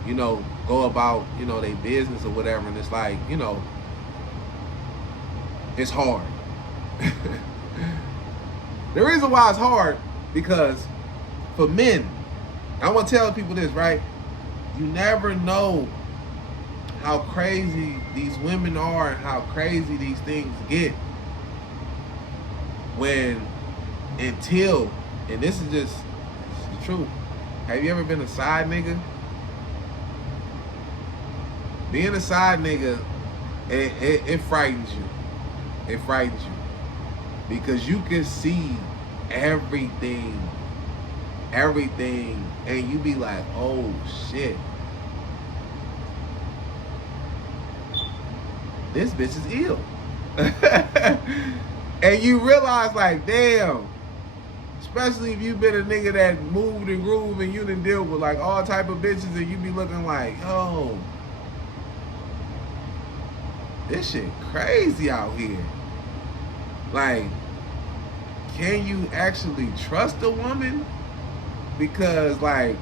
you know, go about, you know, their business or whatever. And it's like, you know, it's hard. The reason why it's hard, because for men, I want to tell people this, right? You never know how crazy these women are and how crazy these things get when until, and this is just the truth. Have you ever been a side nigga? Being a side nigga, it frightens you. It frightens you because you can see everything, and you be like, oh shit, this bitch is ill. And you realize, like, damn, especially if you've been a nigga that moved and grooved and you done deal with like all type of bitches, and you be looking like, yo, this shit crazy out here. Like, can you actually trust a woman? Because like,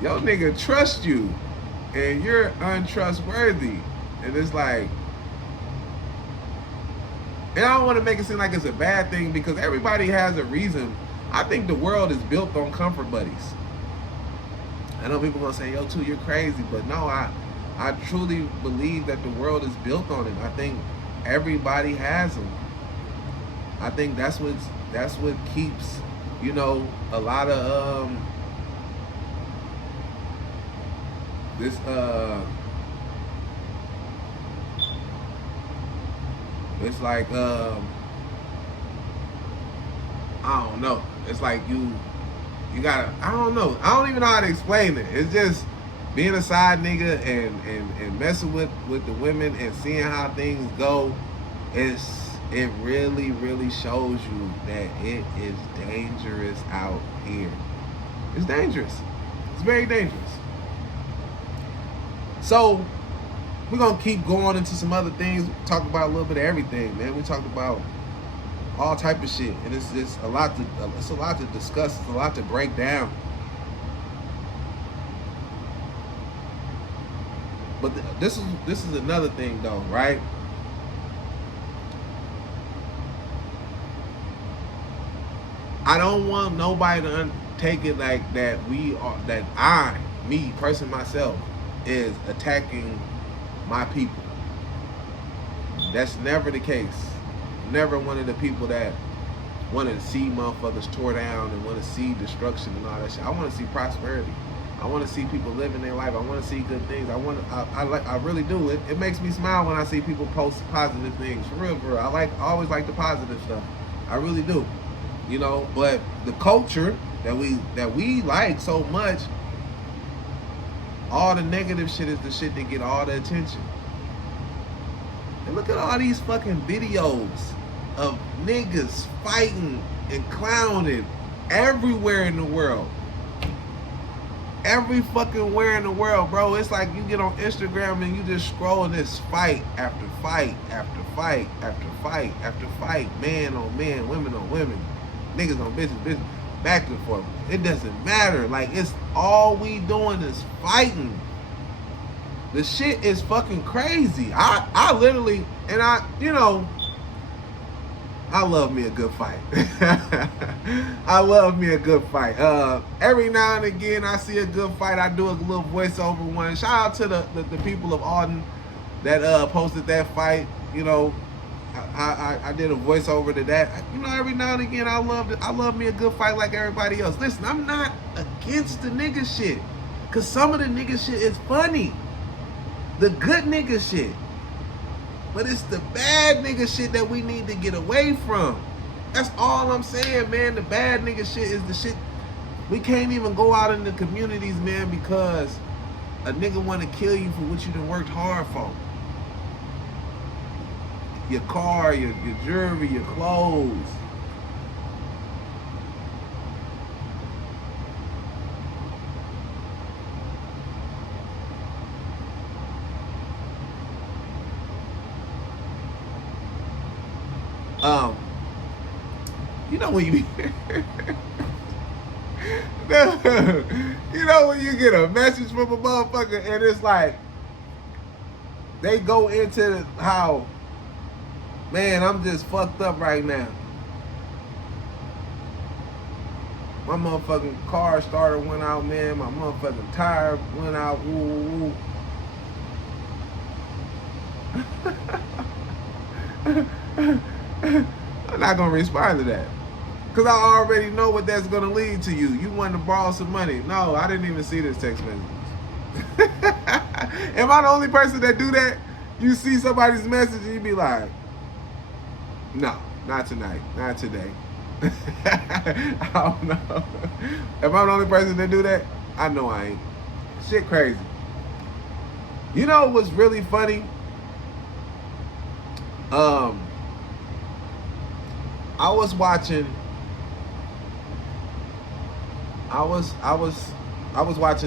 your nigga trusts you and you're untrustworthy. And it's like, and I don't want to make it seem like it's a bad thing, because everybody has a reason. I think the world is built on comfort buddies. I know people gonna say, yo, too, you're crazy, but no, I truly believe that the world is built on it. I think everybody has them. I think that's what keeps, you know, a lot of this it's like I don't know. It's like you gotta, I don't know. I don't even know how to explain it. It's just being a side nigga and messing with the women and seeing how things go. It really, really shows you that it is dangerous out here. It's dangerous. It's very dangerous. So we're gonna keep going into some other things. Talk about a little bit of everything, man. We talked about all type of shit, and it's a lot to discuss. It's a lot to break down. But this is another thing, though, right? I don't want nobody to take it like that me, person myself, is attacking my people. That's never the case. Never one of the people that want to see motherfuckers tore down and want to see destruction and all that shit. I want to see prosperity. I want to see people living their life. I want to see good things. I really do. It makes me smile when I see people post positive things. For real, bro. I always like the positive stuff. I really do. You know, but the culture that we like so much, all the negative shit is the shit that get all the attention. And look at all these fucking videos of niggas fighting and clowning everywhere in the world. Every fucking where in the world, bro. It's like you get on Instagram and you just scroll and it's fight after fight after fight after fight after fight. Man on man, women on women, niggas on bitches, back and forth. It doesn't matter. Like, it's all we doing is fighting. The shit is fucking crazy. I literally, and you know, I love me a good fight. I love me a good fight. Every now and again, I see a good fight. I do a little voiceover one. Shout out to the people of Auden that posted that fight. You know, I did a voiceover to that. You know, every now and again, I love me a good fight like everybody else. Listen, I'm not against the nigga shit, cause some of the nigga shit is funny. The good nigga shit. But it's the bad nigga shit that we need to get away from. That's all I'm saying, man. The bad nigga shit is the shit. We can't even go out in the communities, man, because a nigga want to kill you for what you done worked hard for. Your car, your jewelry, your clothes. You know when you you know when you get a message from a motherfucker and it's like they go into how, man, I'm just fucked up right now. My motherfucking car starter went out, man. My motherfucking tire went out. Woo, woo, woo. I'm not gonna respond to that. Cause I already know what that's gonna lead to you. You want to borrow some money. No, I didn't even see this text message. Am I the only person that do that? You see somebody's message and you be like, no, not tonight, not today. I don't know. Am I the only person that do that? I know I ain't. Shit crazy. You know what's really funny? I was watching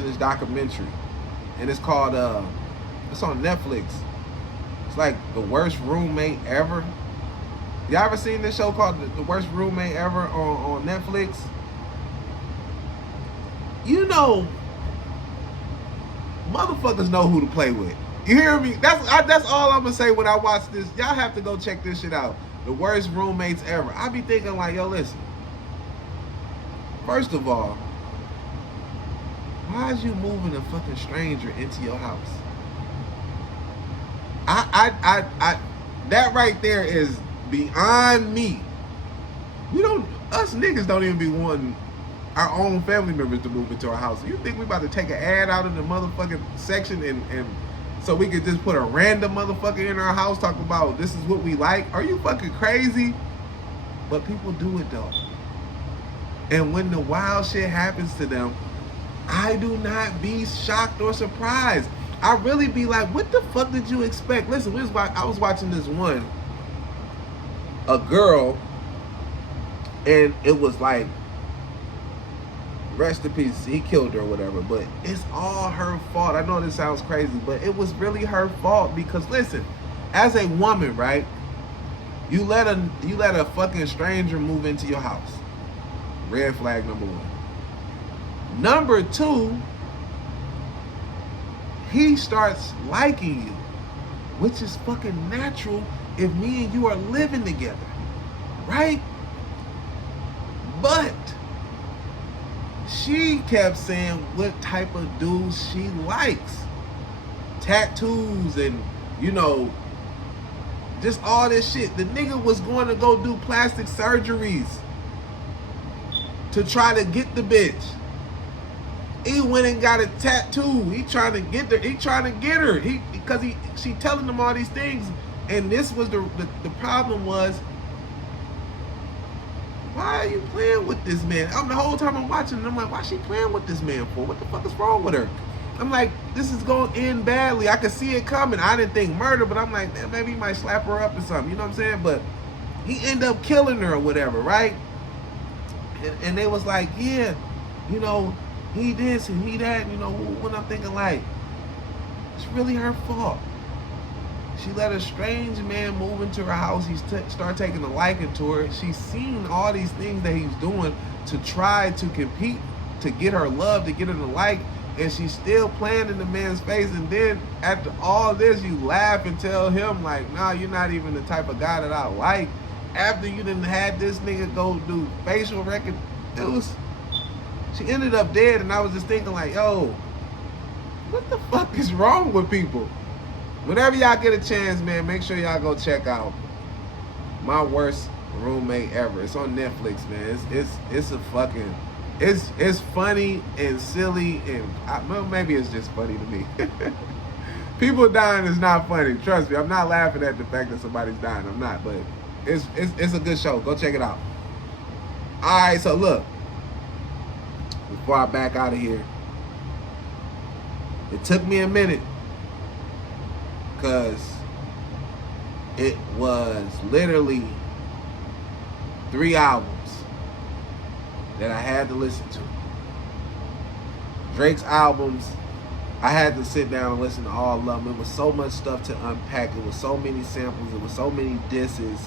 this documentary, and it's called it's on Netflix. It's like The Worst Roommate Ever. Y'all ever seen this show called The Worst Roommate Ever on Netflix? You know, motherfuckers know who to play with. You hear me? That's all I'm gonna say when I watch this. Y'all have to go check this shit out. The Worst Roommates Ever. I be thinking like, yo, listen. First of all, why is you moving a fucking stranger into your house? That right there is beyond me. Us niggas don't even be wanting our own family members to move into our house. You think we about to take an ad out in the motherfucking section and so we could just put a random motherfucker in our house talking about this is what we like? Are you fucking crazy? But people do it though. And when the wild shit happens to them, I do not be shocked or surprised. I really be like, what the fuck did you expect? Listen, I was watching this one, a girl, and it was like, rest in peace, he killed her or whatever, but it's all her fault. I know this sounds crazy, but it was really her fault because listen, as a woman, right, you let a fucking stranger move into your house. Red flag number one. Number two, he starts liking you, which is fucking natural if me and you are living together, right? But she kept saying what type of dudes she likes. Tattoos and, you know, just all this shit. The nigga was going to go do plastic surgeries to try to get the bitch. He went and got a tattoo. He trying to get her. Because she telling him all these things. And this was the problem was, why are you playing with this man? The whole time I'm watching, and I'm like, why is she playing with this man for? What the fuck is wrong with her? I'm like, this is going to end badly. I could see it coming. I didn't think murder, but I'm like, man, maybe he might slap her up or something. You know what I'm saying? But he ended up killing her or whatever, right? And they was like, yeah, you know, he this and he that, you know, when I'm thinking like, it's really her fault. She let a strange man move into her house. He started taking a liking to her. She's seen all these things that he's doing to try to compete, to get her love, to get her to like, and she's still playing in the man's face. And then after all this, you laugh and tell him like, nah, you're not even the type of guy that I like. After you done had this nigga go do facial recognition, she ended up dead. And I was just thinking like, yo, what the fuck is wrong with people? Whenever y'all get a chance, man, make sure y'all go check out My Worst Roommate Ever. It's on Netflix, man. It's a fucking, it's funny and silly and well, maybe it's just funny to me. People dying is not funny. Trust me, I'm not laughing at the fact that somebody's dying. I'm not, but it's a good show. Go check it out. All right, so look, before I back out of here, it took me a minute. Because it was literally 3 albums that I had to listen to. Drake's albums, I had to sit down and listen to all of them. It was so much stuff to unpack. It was so many samples. It was so many disses.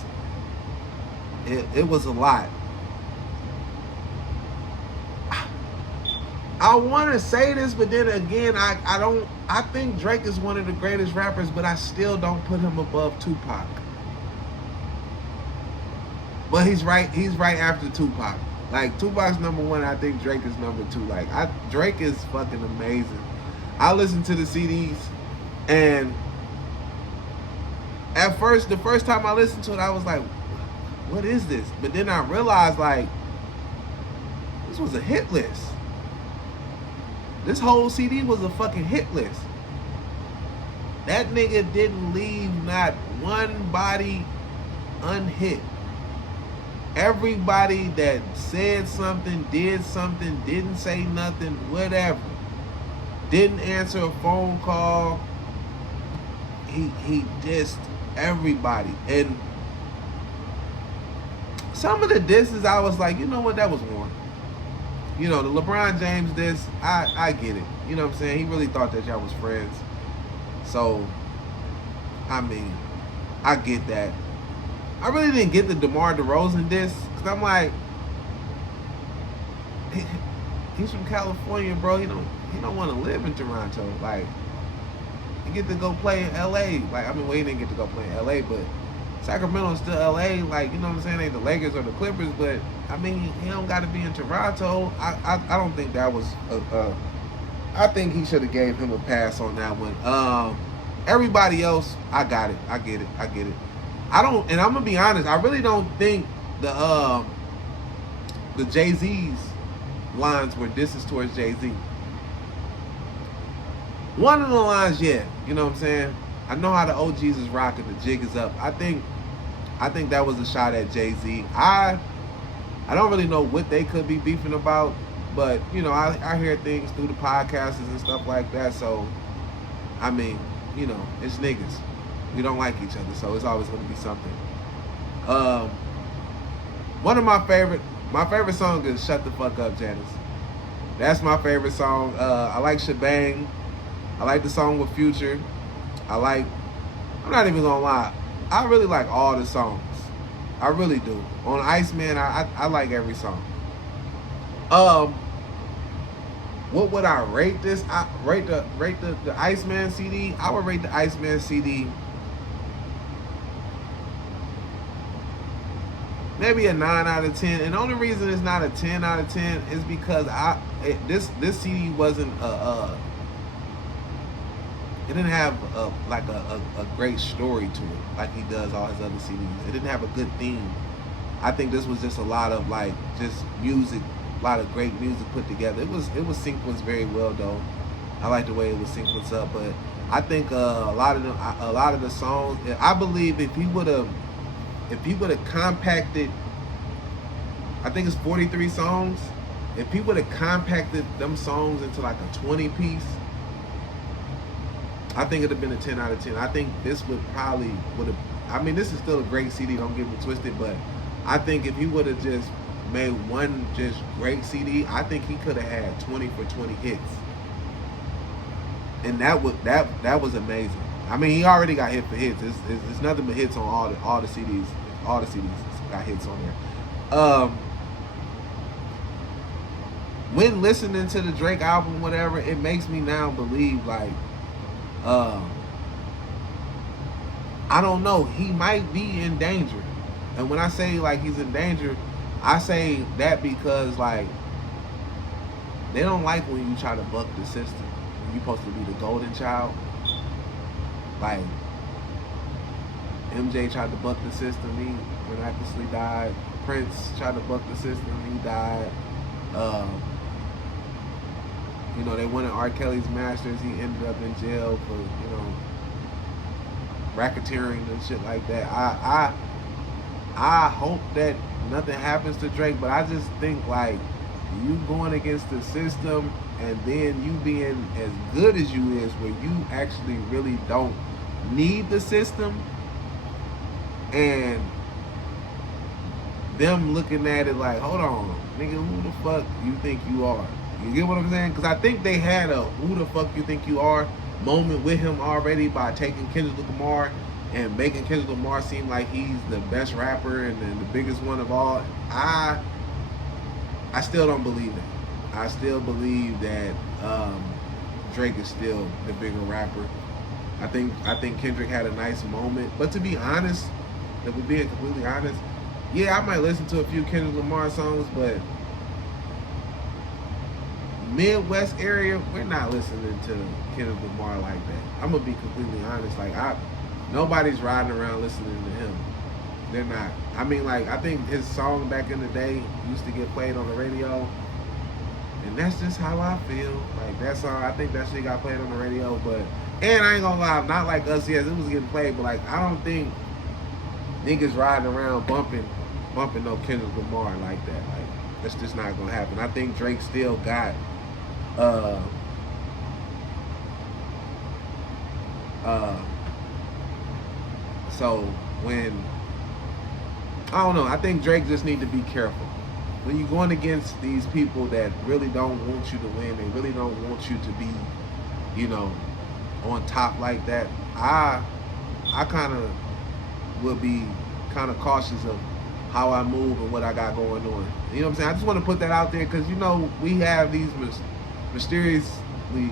It was a lot. I want to say this, but then again, I don't. I think Drake is one of the greatest rappers, but I still don't put him above Tupac. But he's right after Tupac. Like, Tupac's number one, I think Drake is number two. Like, Drake is fucking amazing. I listened to the CDs, and at first, the first time I listened to it, I was like, what is this? But then I realized, like, this was a hit list. This whole CD was a fucking hit list. That nigga didn't leave not one body unhit. Everybody that said something, did something, didn't say nothing, whatever, didn't answer a phone call, he dissed everybody. And some of the disses, I was like, you know what, that was one. You know, the LeBron James diss, I get it. You know what I'm saying? He really thought that y'all was friends. So, I mean, I get that. I really didn't get the DeMar DeRozan diss, because I'm like, he's from California, bro. He don't want to live in Toronto. Like, he get to go play in LA. Like, I mean, well, he didn't get to go play in LA, but Sacramento's still LA. Like, you know what I'm saying? Ain't the Lakers or the Clippers, but I mean, he don't got to be in Toronto. I don't think that was I think he should have gave him a pass on that one. Everybody else, I got it. I get it. I don't, and I'm gonna be honest, I really don't think the Jay-Z's lines were disses towards Jay-Z. One of the lines, yeah, you know what I'm saying? I know how the OGs is rocking, the jig is up. I think that was a shot at Jay-Z. I don't really know what they could be beefing about, but you know, I hear things through the podcasts and stuff like that, so I mean, you know, it's niggas. We don't like each other, so it's always going to be something. One of my favorite song is "Shut the Fuck Up, Janice." That's my favorite song. I like "Shebang." I like the song with Future. I'm not even gonna lie, I really like all the songs. I really do. On Iceman, I like every song. What would I rate this? I rate the Iceman CD. I would rate the Iceman CD maybe a 9 out of 10. And the only reason it's not a 10 out of 10 is because this CD wasn't it didn't have a great story to it like he does all his other CDs. It didn't have a good theme. I think this was just a lot of like just music, a lot of great music put together. It was sequenced very well though. I like the way it was sequenced up, but I think a lot of the songs, I believe if he would have compacted, I think it's 43 songs. If he would have compacted them songs into like a 20 piece, I think it'd have been a 10 out of 10. I think this would have, I mean, this is still a great CD, don't get me twisted, but I think if he would have just made one just great CD, I think he could have had 20 for 20 hits. And that was amazing. I mean, he already got hit for hits. It's nothing but hits on all the CDs. All the CDs got hits on there. When listening to the Drake album, whatever, it makes me now believe like, I don't know, he might be in danger. And when I say like he's in danger, I say that because like they don't like when you try to buck the system. You're supposed to be the golden child. Like MJ tried to buck the system, he miraculously died. Prince tried to buck the system, he died. You know, they wanted R. Kelly's masters, he ended up in jail for, you know, racketeering and shit like that. I hope that nothing happens to Drake, but I just think like you going against the system and then you being as good as you is where you actually really don't need the system, and them looking at it like, hold on, nigga, who the fuck you think you are? You get what I'm saying? Because I think they had a who the fuck you think you are moment with him already by taking Kendrick Lamar and making Kendrick Lamar seem like he's the best rapper and the biggest one of all. I still don't believe that. I still believe that Drake is still the bigger rapper. I think Kendrick had a nice moment, but to be honest, if we're being completely honest, yeah, I might listen to a few Kendrick Lamar songs, but Midwest area, we're not listening to Kendrick Lamar like that. I'm gonna be completely honest. Like nobody's riding around listening to him. They're not. I mean, like, I think his song back in the day used to get played on the radio, and that's just how I feel. Like, that song, I think that shit got played on the radio, but, and I ain't gonna lie, not like Us, yes, it was getting played, but, like, I don't think niggas riding around bumping no Kendrick Lamar like that. Like, that's just not gonna happen. I think Drake still got, uh, so when, I don't know, I think Drake just need to be careful. When you're going against these people that really don't want you to win, they really don't want you to be, you know, on top like that, I kind of will be kind of cautious of how I move and what I got going on. You know what I'm saying? I just want to put that out there because, you know, we have these mysteriously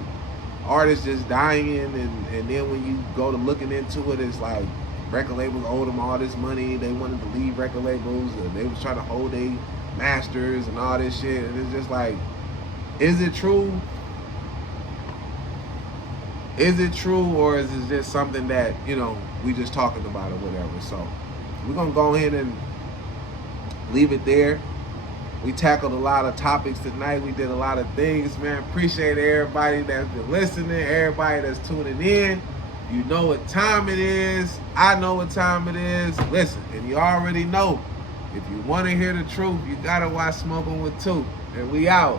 artists just dying, and then when you go to looking into it, it's like record labels owed them all this money. They wanted to leave record labels. They was trying to hold their masters and all this shit. And it's just like, is it true? Is it true, or is it just something that, you know, we just talking about or whatever? So we're going to go ahead and leave it there. We tackled a lot of topics tonight. We did a lot of things, man. Appreciate everybody that's been listening, everybody that's tuning in. You know what time it is. I know what time it is. Listen, and you already know, if you want to hear the truth, you got to watch Somkinwit2. And we out.